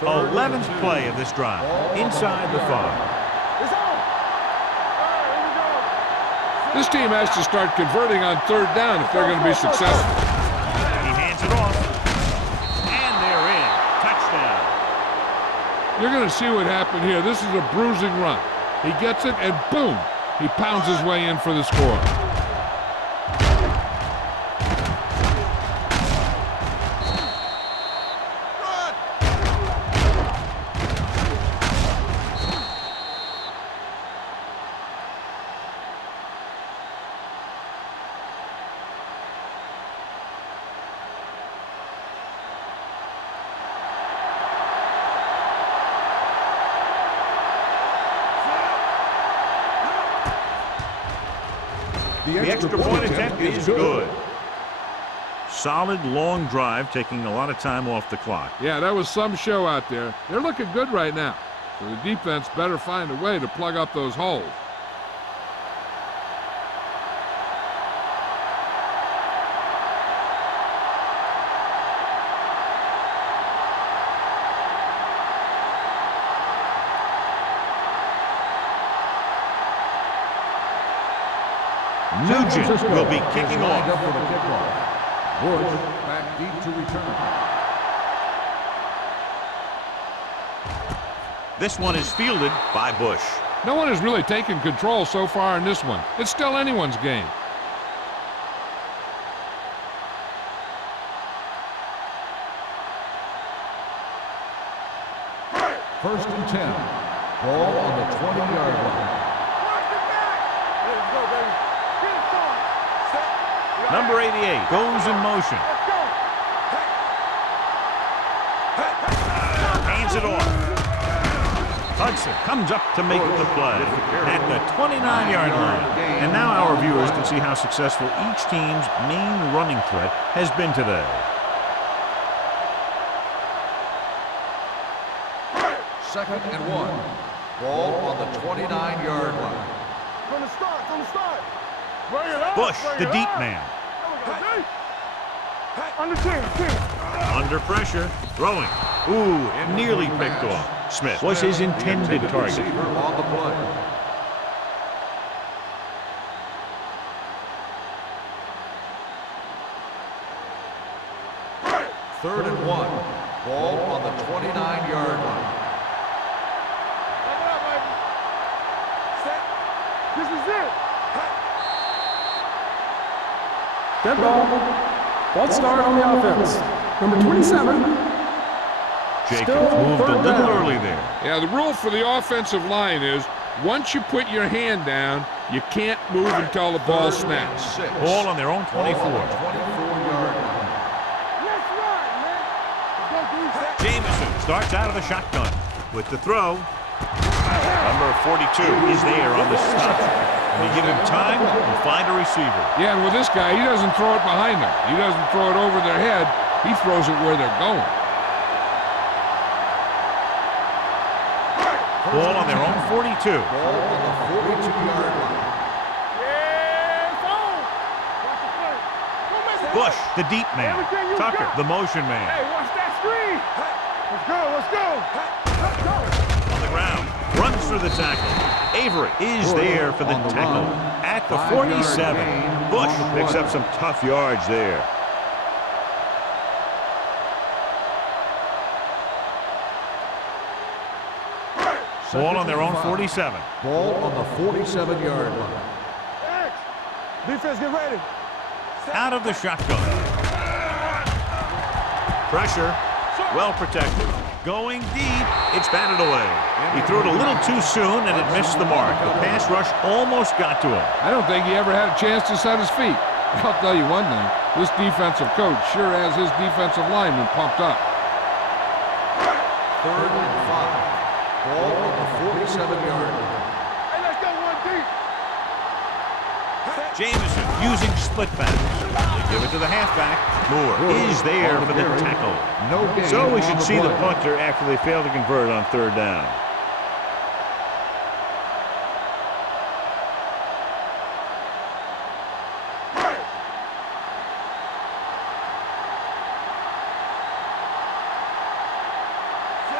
11th play of this drive. Inside the 5. It's on. All right, here we go. This team has to start converting on third down if they're going to be successful. He hands it off. And they're in. Touchdown. You're going to see what happened here. This is a bruising run. He gets it, and boom, he pounds his way in for the score. The extra point attempt is good. Solid long drive, taking a lot of time off the clock. Yeah, that was some show out there. They're looking good right now. So the defense better find a way to plug up those holes. Nugent will be kicking off. For the kickoff. Bush back deep to return. This one is fielded by Bush. No one has really taken control so far in this one. It's still anyone's game. First and 10. Ball on the 20-yard line. Watch the back. Let's go, baby. Get it going. Set. Number 88 goes in motion. Let's go. Hands it off. Hudson comes up to make the play at the 29-yard line. And now our viewers can see how successful each team's main running threat has been today. Second and 1. Ball on the 29-yard line. From the start, from the start. Bring it up. Bush, bring the it deep up. man. There we go, D. Under 10. Under pressure, throwing. Ooh, nearly picked off. Smith was his intended target. Receiver on the play. Third and 1. Ball on the 29-yard line. Lock it up, baby. Set. This is it. Dead ball. False start on the offense. Number 27. Jacobs Still moved a third little down. early there. Yeah, the rule for the offensive line is once you put your hand down, you can't move until the ball snaps. 6. Ball on their own 24. 24-yard line. Let's run, man. Let's go, D. Set. Jameson starts out of the shotgun with the throw. Number 42 is there on the stop. When you give him time, he'll find a receiver. Yeah, and with this guy, he doesn't throw it behind them. He doesn't throw it over their head. He throws it where they're going. Ball on their own 42. Ball on the 42-yard line. Yeah, it's on. Watch the play. Don't mess it up. Bush, the deep man. Everything you Tucker, got. the motion man. Hey, watch that screen. Let's go, let's go. Let's go. On the ground, runs through the tackle. Avery is there for the On the tackle run. at the 5-yard 47. gain Bush on the picks play. up some tough yards there. Ball on their own 47. Ball on the 47-yard line. X. Defense, get ready. Out of the shotgun. Pressure, well protected. Going deep, it's batted away. He threw it a little too soon and it missed the mark. The pass rush almost got to him. I don't think he ever had a chance to set his feet. I'll tell you one thing, this defensive coach sure has his defensive linemen pumped up. Third and 5. Ball on the 47-yard line. Hey, let's go one deep. Jameson using split backs. They give it to the halfback. Moore is there for the tackle. No gain So we on should the see the play. punter after they fail to convert on third down.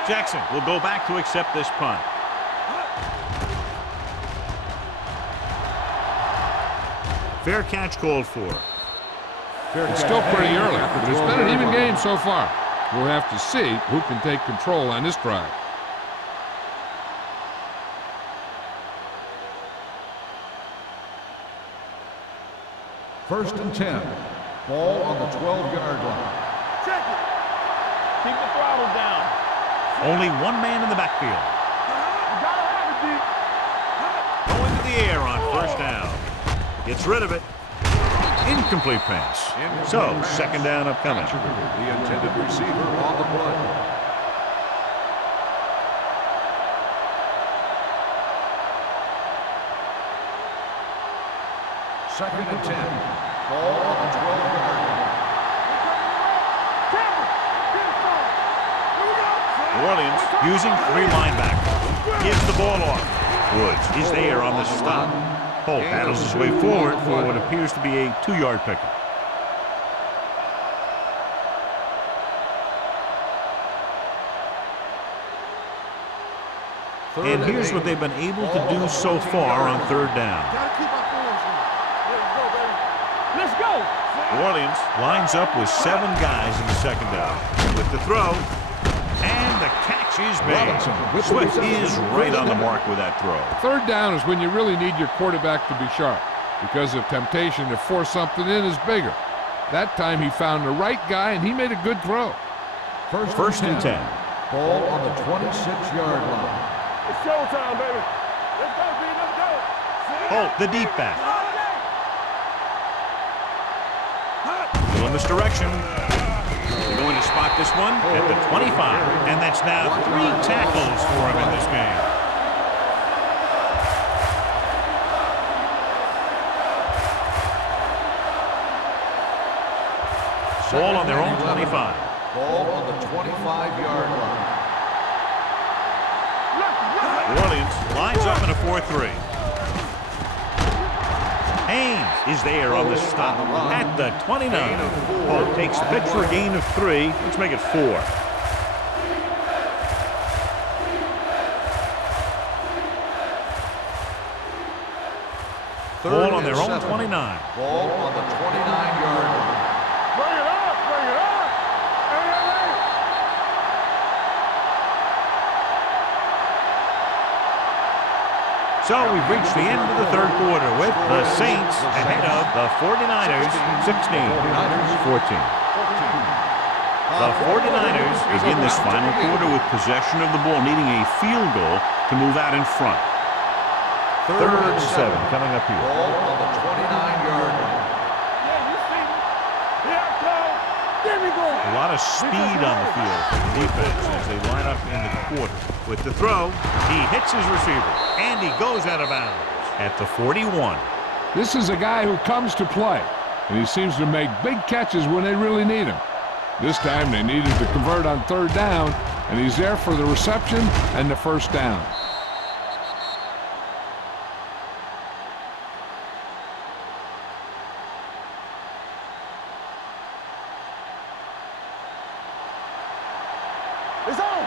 Jackson will go back to accept this punt. Fair catch called for. It's still pretty early, but it's been an even game so far. We'll have to see who can take control on this drive. First and 10. Ball on the 12-yard line. Check it. Keep the throttle down. Only one man in the backfield. You gotta have it, D. Going to the air on first down. Gets rid of it. Incomplete pass. So, second down upcoming. The intended receiver on the play. Second and 10. Ball on the 12-yard line. New Orleans using 3 linebackers. Gives the ball off. Woods is there on the stop. Holt battles his way forward for what appears to be a 2-yard pickup. And here's what they've been able to do so far on third down. Let's go. New Orleans lines up with 7 guys in the second down. With the throw, and the catch is made. Swift is right on the mark with that throw. Third down is when you really need your quarterback to be sharp because the temptation to force something in is bigger. That time he found the right guy and he made a good throw. First and 10. Ball on the 26-yard line. It's showtime, baby. Let's go, B. Let's go. Holt, the deep back. Still in this direction. They're going to spot this one at the 25. And that's now 3 tackles for him in this game. Ball on their own 25. Ball on the 25-yard line. New Orleans lines up in a 4-3. Haynes is there on the stop at the 29. Holt takes the pitch for a gain of 3. Let's make it 4. Ball on their own 29. Ball on the 29-yard line. Bring it up. Bring it up. So we've reached the end of the third quarter with the Saints ahead of the 49ers 16-14. The 49ers begin this final quarter with possession of the ball, needing a field goal to move out in front. Third and 7 coming up here. Ball on the 29-yard line. Yeah, you see me. Here I come. There we go. A lot of speed on the field for the defense as they line up in the quarter. With the throw, he hits his receiver, and he goes out of bounds at the 41. This is a guy who comes to play, and he seems to make big catches when they really need him. This time they needed to convert on third down, and he's there for the reception and the first down. It's on.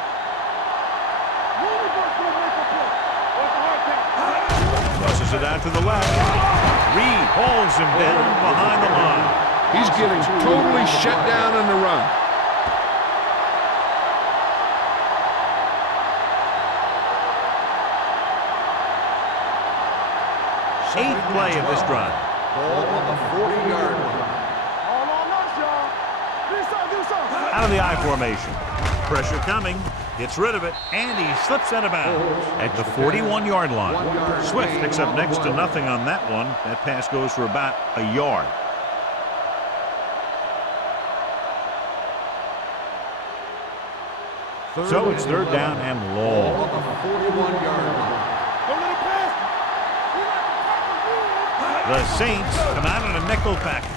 Tosses it out to the left. Reed holds him down behind the line. He's getting totally shut down on the run. Eighth play of this drive. Ball on the 40-yard line. All on us, y'all. Do something. Out of the I formation. Pressure coming. Gets rid of it, and he slips out of bounds at the 41-yard line. Swift picks up next to nothing on that one. That pass goes for about a yard. So it's third down and long. Ball on the 41-yard line. Don't let it pass. The Saints come out in a nickel package.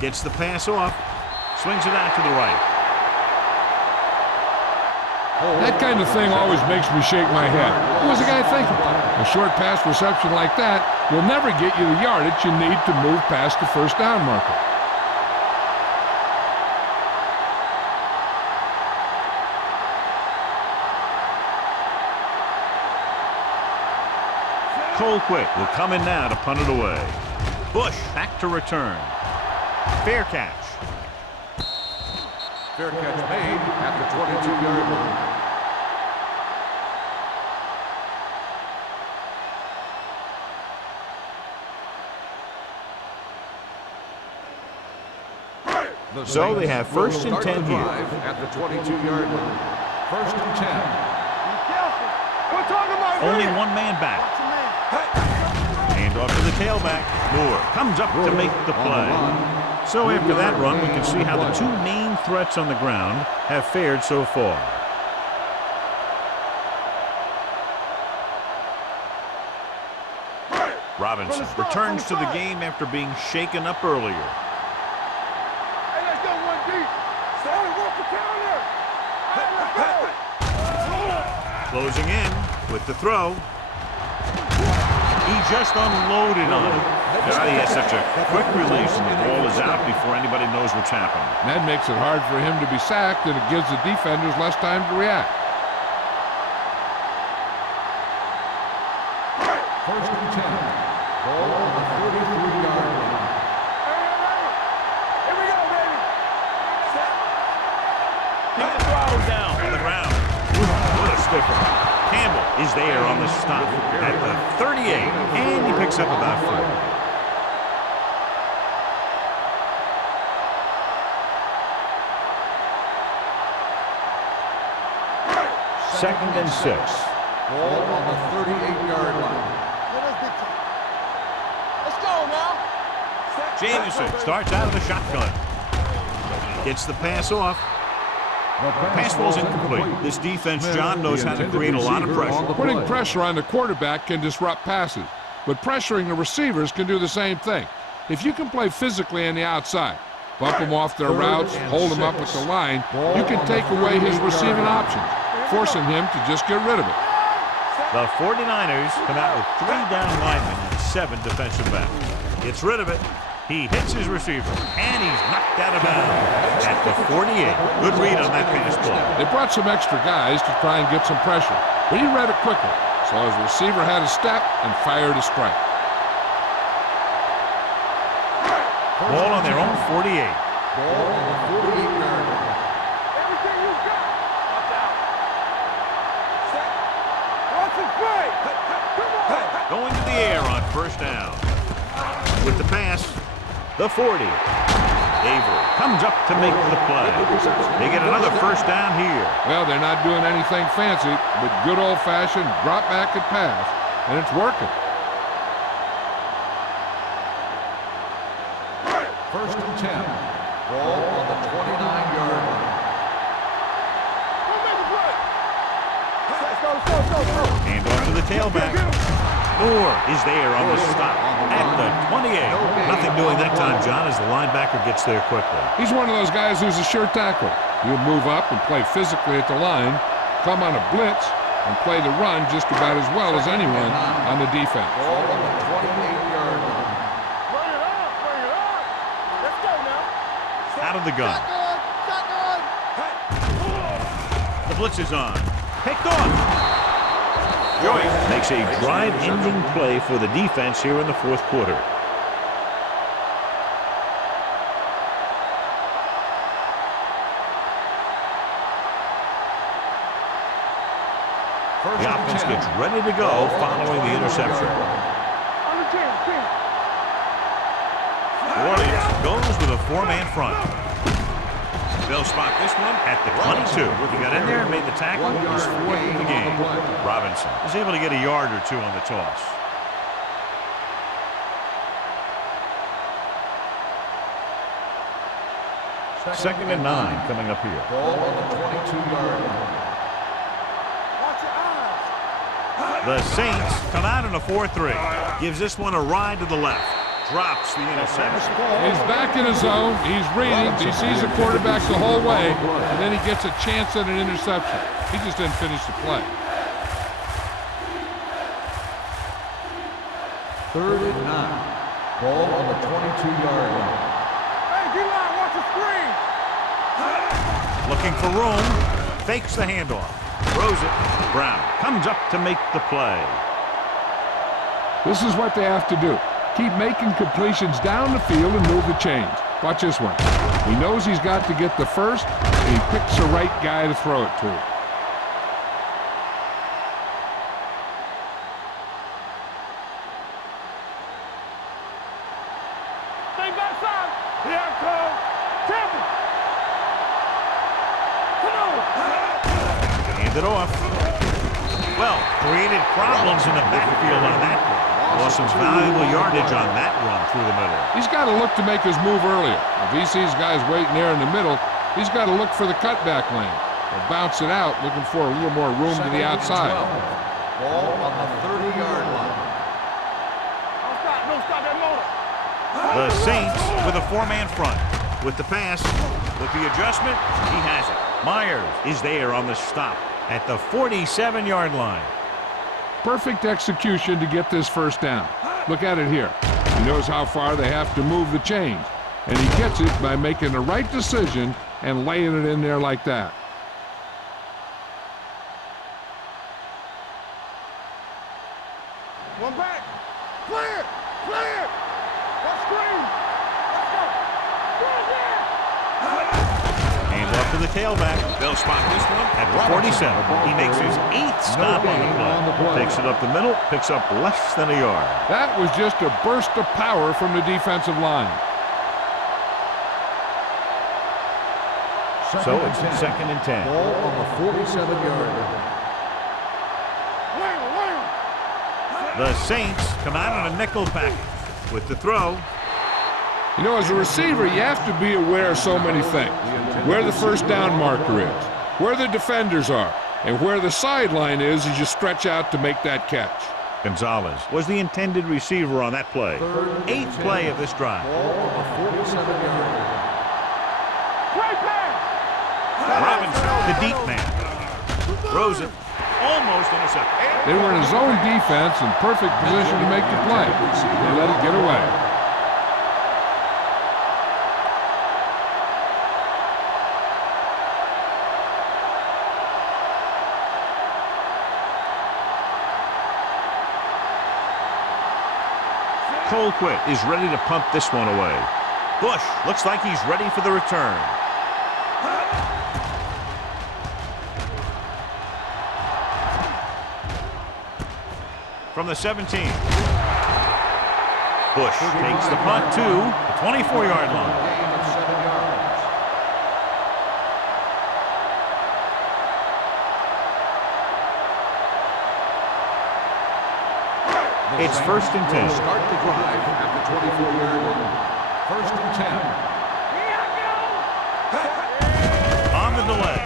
Gets the pass off. Swings it out to the right. That kind of thing always makes me shake my head. What was the guy thinking? A short pass reception like that will never get you the yardage you need to move past the first down marker. Colquitt will come in now to punt it away. Bush back to return. Fair catch. Fair catch made at the 22-yard line. So they have first and 10 here. At the 22-yard line. First and 10. We're talking about Only one man back. Hand off to the tailback. Moore comes up to make the play. So after that run, we can see how the two main threats on the ground have fared so far. Robinson returns to the game after being shaken up earlier. Closing in with the throw. He just unloaded on him. God, he has such a quick release, and the ball is out before anybody knows what's happening. That makes it hard for him to be sacked, and it gives the defenders less time to react. First and 10. Ball on the 33-yard line. Here we go, baby. Keep the throttle down. On the ground. What a stiffer. Campbell is there on the stop at the 38, and he picks up about 4. Second and 6. Ball on the 38-yard line. Let's go now. Jameson starts out of the shotgun. Gets the pass off. Pass ball's incomplete. This defense, John, knows how to create a lot of pressure. Putting pressure on the quarterback can disrupt passes, but pressuring the receivers can do the same thing. If you can play physically on the outside, bump them off their routes, hold them up at the line, you can take away his receiving options, forcing him to just get rid of it. The 49ers come out with 3 down linemen and 7 defensive backs. Gets rid of it. He hits his receiver, and he's knocked out of bounds at the 48. Good read on that pass play. They brought some extra guys to try and get some pressure, but he read it quickly, so his receiver had a step and fired a strike. Ball on their own 48. Ball on the 48-yard line. Everything you got. Watch out. Set. Watch it play. Come on. Going to the air on first down. With the pass, the 40. Avery comes up to make the play. They get another first down here. Well, they're not doing anything fancy, but good old-fashioned drop back and pass, and it's working. First and 10. Ball on the 29-yard line. Go make a play. Let's go. Hand off to the tailback. Moore is there on the stop at the 28. Nothing doing that time, John, as the linebacker gets there quickly. He's one of those guys who's a sure tackler. He'll move up and play physically at the line, come on a blitz, and play the run just about as well as anyone on the defense. Ball on the 28-yard line. Bring it up. Let's go now. Out of the gun. Shotgun. The blitz is on. Picked off. Joyce makes a drive-ending play for the defense here in the fourth quarter. The offense gets ready to go following the interception. On the 10. Williams goes with a 4-man front. They'll spot this one at the 22. He got in there and made the tackle. He's fourth in the game. Robinson is able to get a yard or 2 on the toss. Second and 9 coming up here. Ball on the 22-yard line. Watch your eyes. The Saints come out in a 4-3. Gives this one a ride to the left. Drops the interception. He's back in his zone. He's reading. He sees the quarterback the whole way, and then he gets a chance at an interception. He just didn't finish the play. Third and 9. Ball on the 22-yard line. Hey, D-line, watch the screen. Looking for room. Fakes the handoff. Throws it. Brown comes up to make the play. This is what they have to do. Keep making completions down the field and move the chains. Watch this one. He knows he's got to get the first, and he picks the right guy to throw it to. Stay backside. Here I come. Temple. Come on. Hand it off. Well, created problems in the backfield on that one. Lost some valuable yardage on that run through the middle. He's got to look to make his move earlier. If he sees guys waiting there in the middle, he's got to look for the cutback lane. Or bounce it out, looking for a little more room to the outside. Ball on the 30-yard line. Don't stop that motor. The Saints with a four-man front. With the pass, with the adjustment, he has it. Myers is there on the stop at the 47-yard line. Perfect execution to get this first down. Look at it here. He knows how far they have to move the chains, and he gets it by making the right decision and laying it in there like that. One back. Clear. Clear. Let's screen. Let's go. Hand off to the tailback. They'll spot this one at the 47. He makes his 8th stop on the play. Takes it up the middle, picks up less than a yard. That was just a burst of power from the defensive line. So it's 2nd and 10. Ball on the 47-yard line. The Saints come out on a nickel package with the throw. You know, as a receiver, you have to be aware of so many things. Where the first down marker is, where the defenders are, and where the sideline is as you stretch out to make that catch. Gonzalez was the intended receiver on that play. 8th play of this drive. Ball on the 47-yard line. Great pass. Robinson, the deep man. Throws it. Almost intercepted. They were in a zone defense in perfect position to make the play. They let it get away. Colquitt is ready to punt this one away. Bush looks like he's ready for the return. From the 17. Bush takes the punt to the 24-yard line. Gain of 7 yards. It's 1st and 10. Start the drive at the 24-yard line. 1st and 10. On the delay.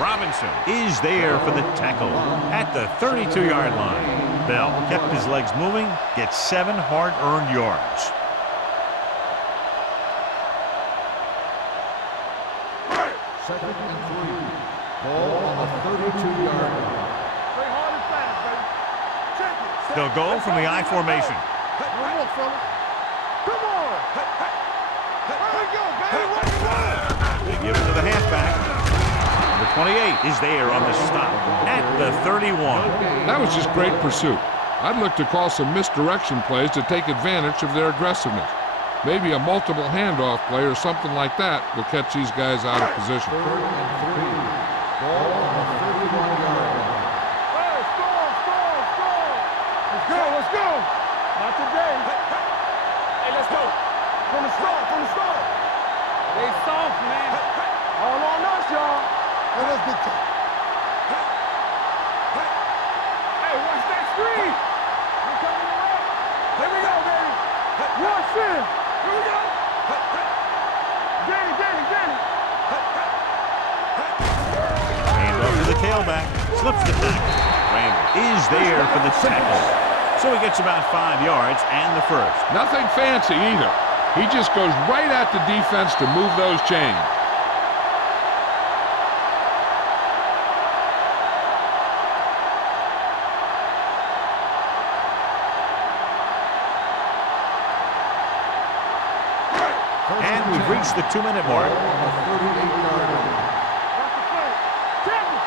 Robinson is there for the tackle at the 32-yard line. Bell kept his legs moving, gets 7 hard-earned yards. Second and 3. Ball on the 32-yard line. Stay hard and fast, baby. Check it. They'll go from the I formation. One more, fella. Come on. Where we go, baby? Where we go? They give it to the halfback. Number 28 is there on the stop at the 31. That was just great pursuit. I'd look to call some misdirection plays to take advantage of their aggressiveness. Maybe a multiple handoff play or something like that will catch these guys out of position. 3rd and 3. Ball on the 31-yard line. Hey, score. Let's go, let's go. Not today. Hey, let's go. From the start. They soft, man. All on us, y'all. Hey, let's get to. Hey, watch that screen. You coming around? Here we go, baby. Watch this. Here we go. Danny. Hand off to the tailback. Slips the tackle. Randall is there for the tackle. So he gets about 5 yards and the first. Nothing fancy either. He just goes right at the defense to move those chains. And we've reached the 2-minute mark. Ball on the 38-yard line. Watch the play. Temple.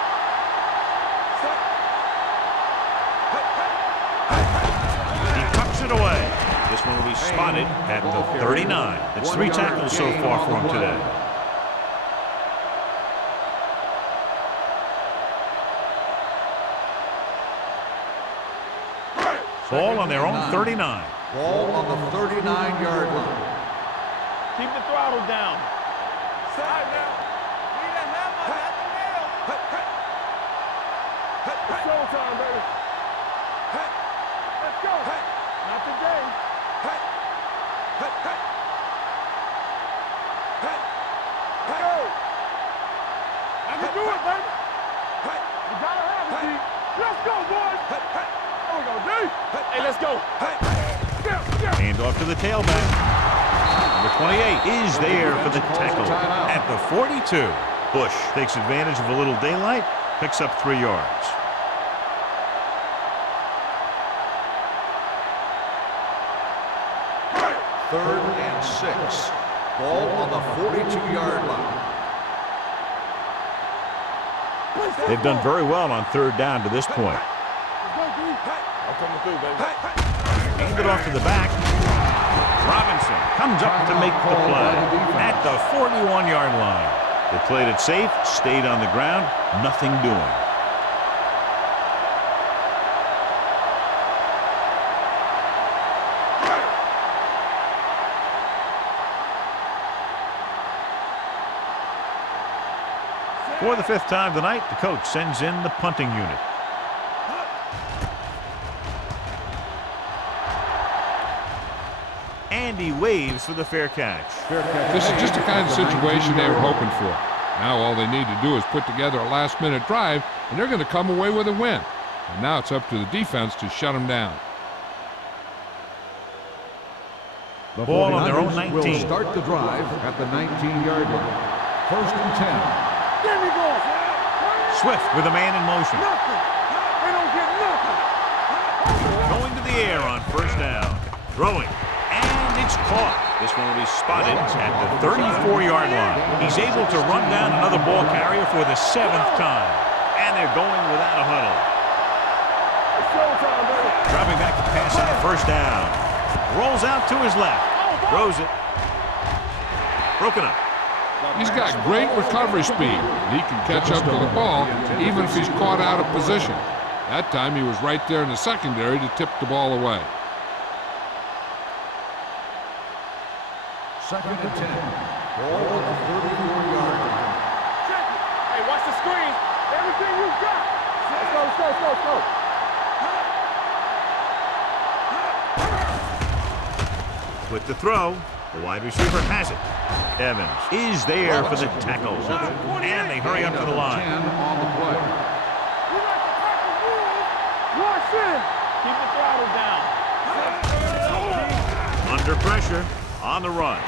spotted at the 39. That's 3 tackles so far for him today. Ball on their own 39. Ball on the 39-yard line. Keep the throttle down. Side now. Need a hammer, not the nail. It's showtime, baby. Let's go. Not today. Let's go. I can do it, baby. You gotta have it, D. Let's go, boys. There we go, D. Hey, let's go. Hand off to the tailback. Number 28 is there for the tackle at the 42. Bush takes advantage of a little daylight, picks up 3 yards. Third and 6. Ball on the 42-yard line. They've done very well on 3rd down to this point. I'm coming through, baby. Hand it off to the back. Robinson comes up to make the play at the 41-yard line. They played it safe, stayed on the ground, nothing doing. For the 5th time tonight, the coach sends in the punting unit. And he waves for the fair catch. This is just the kind of situation they were hoping for. Now all they need to do is put together a last-minute drive, and they're going to come away with a win. And now it's up to the defense to shut them down. The Ball on their own 49ers 19. will start the drive at the 19-yard line. 1st and 10. There we go. Swift with a man in motion. Nothing. They don't get nothing. Going to the air on 1st down. Throwing. And it's caught. This one will be spotted at the 34-yard line. He's able to run down another ball carrier for the 7th time. And they're going without a huddle. It's showtime, baby. Dropping back to pass on 1st down. Rolls out to his left. Throws it. Broken up. He's got great recovery speed. He can catch up to the ball even if he's caught out of position. That time he was right there in the secondary to tip the ball away. 2nd and 10. Ball on the 34-yard line. Check it. Hey, watch the screen. Everything you got. Let's go, let's go, let's go, let's go. With the throw, the wide receiver has it. Evans is there for the tackle. And they hurry up to the line. 10 on the play. You like the tackle rules. Watch in. Keep the throttle down. Under pressure, on the run.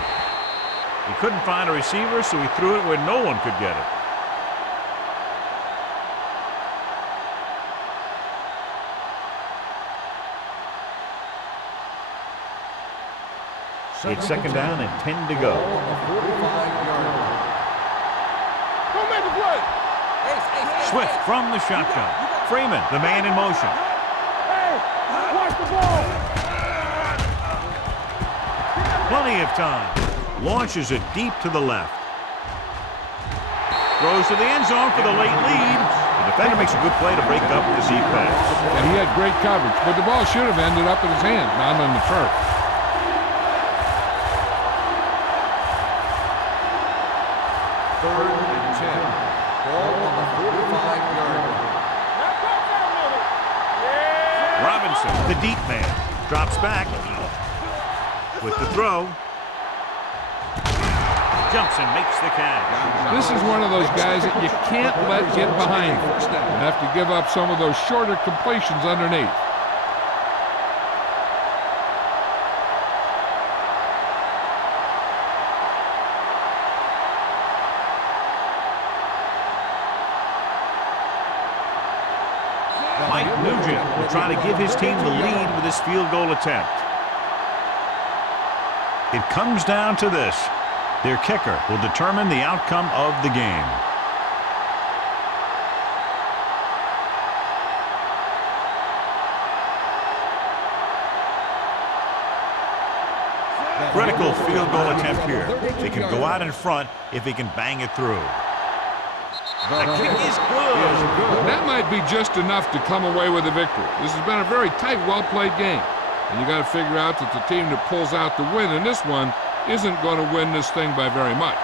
He couldn't find a receiver, so he threw it where no one could get it. It's 2nd down and 10 to go. Ball on the 45-yard line. Don't make the play. Swift from the shotgun. Freeman, the man in motion. Hey, watch the ball. Plenty of time. Launches it deep to the left. Throws to the end zone for the late lead. The defender makes a good play to break up the deep pass. And he had great coverage, but the ball should have ended up in his hands, not on the turf. 3rd and 10. Ball on the 45-yard line. Robinson, the deep man, drops back. With the throw. Jumps and makes the catch. This is one of those guys that you can't let get behind him. You have to give up some of those shorter completions underneath. Mike Nugent will try to give his team the lead with his field goal attempt. It comes down to this. Their kicker will determine the outcome of the game. critical field goal attempt here. They can go out in front if he can bang it through. The kick is good. That might be just enough to come away with a victory. This has been a very tight, well-played game. And you got to figure out that the team that pulls out the win in this one isn't going to win this thing by very much.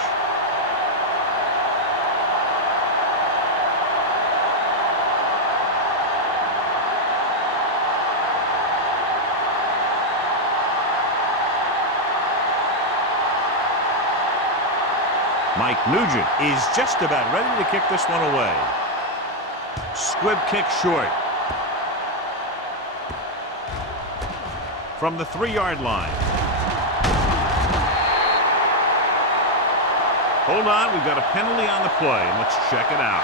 Mike Nugent is just about ready to kick this one away. Squib kick short. From the 3-yard line. Hold on, we've got a penalty on the play. Let's check it out.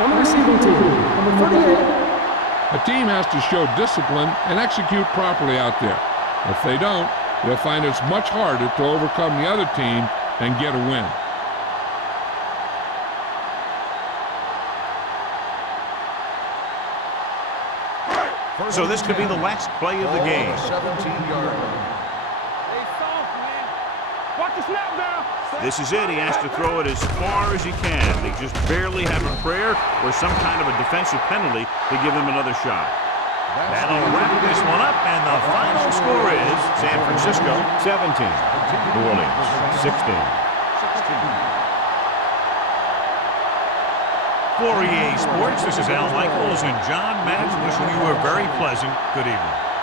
On the receiving team, number 38. A team has to show discipline and execute properly out there. If they don't, they'll find it's much harder to overcome the other team and get a win. So this could be the last play of the game. 17-yard line. They soft, man. Watch the snap down. This is it. He has to throw it as far as he can. They just barely have a prayer or some kind of a defensive penalty to give them another shot. That'll wrap this one up, and the final score is San Francisco 17, New Orleans 16. For EA Sports, this is Al Michaels and John Madden wishing you a very pleasant good evening.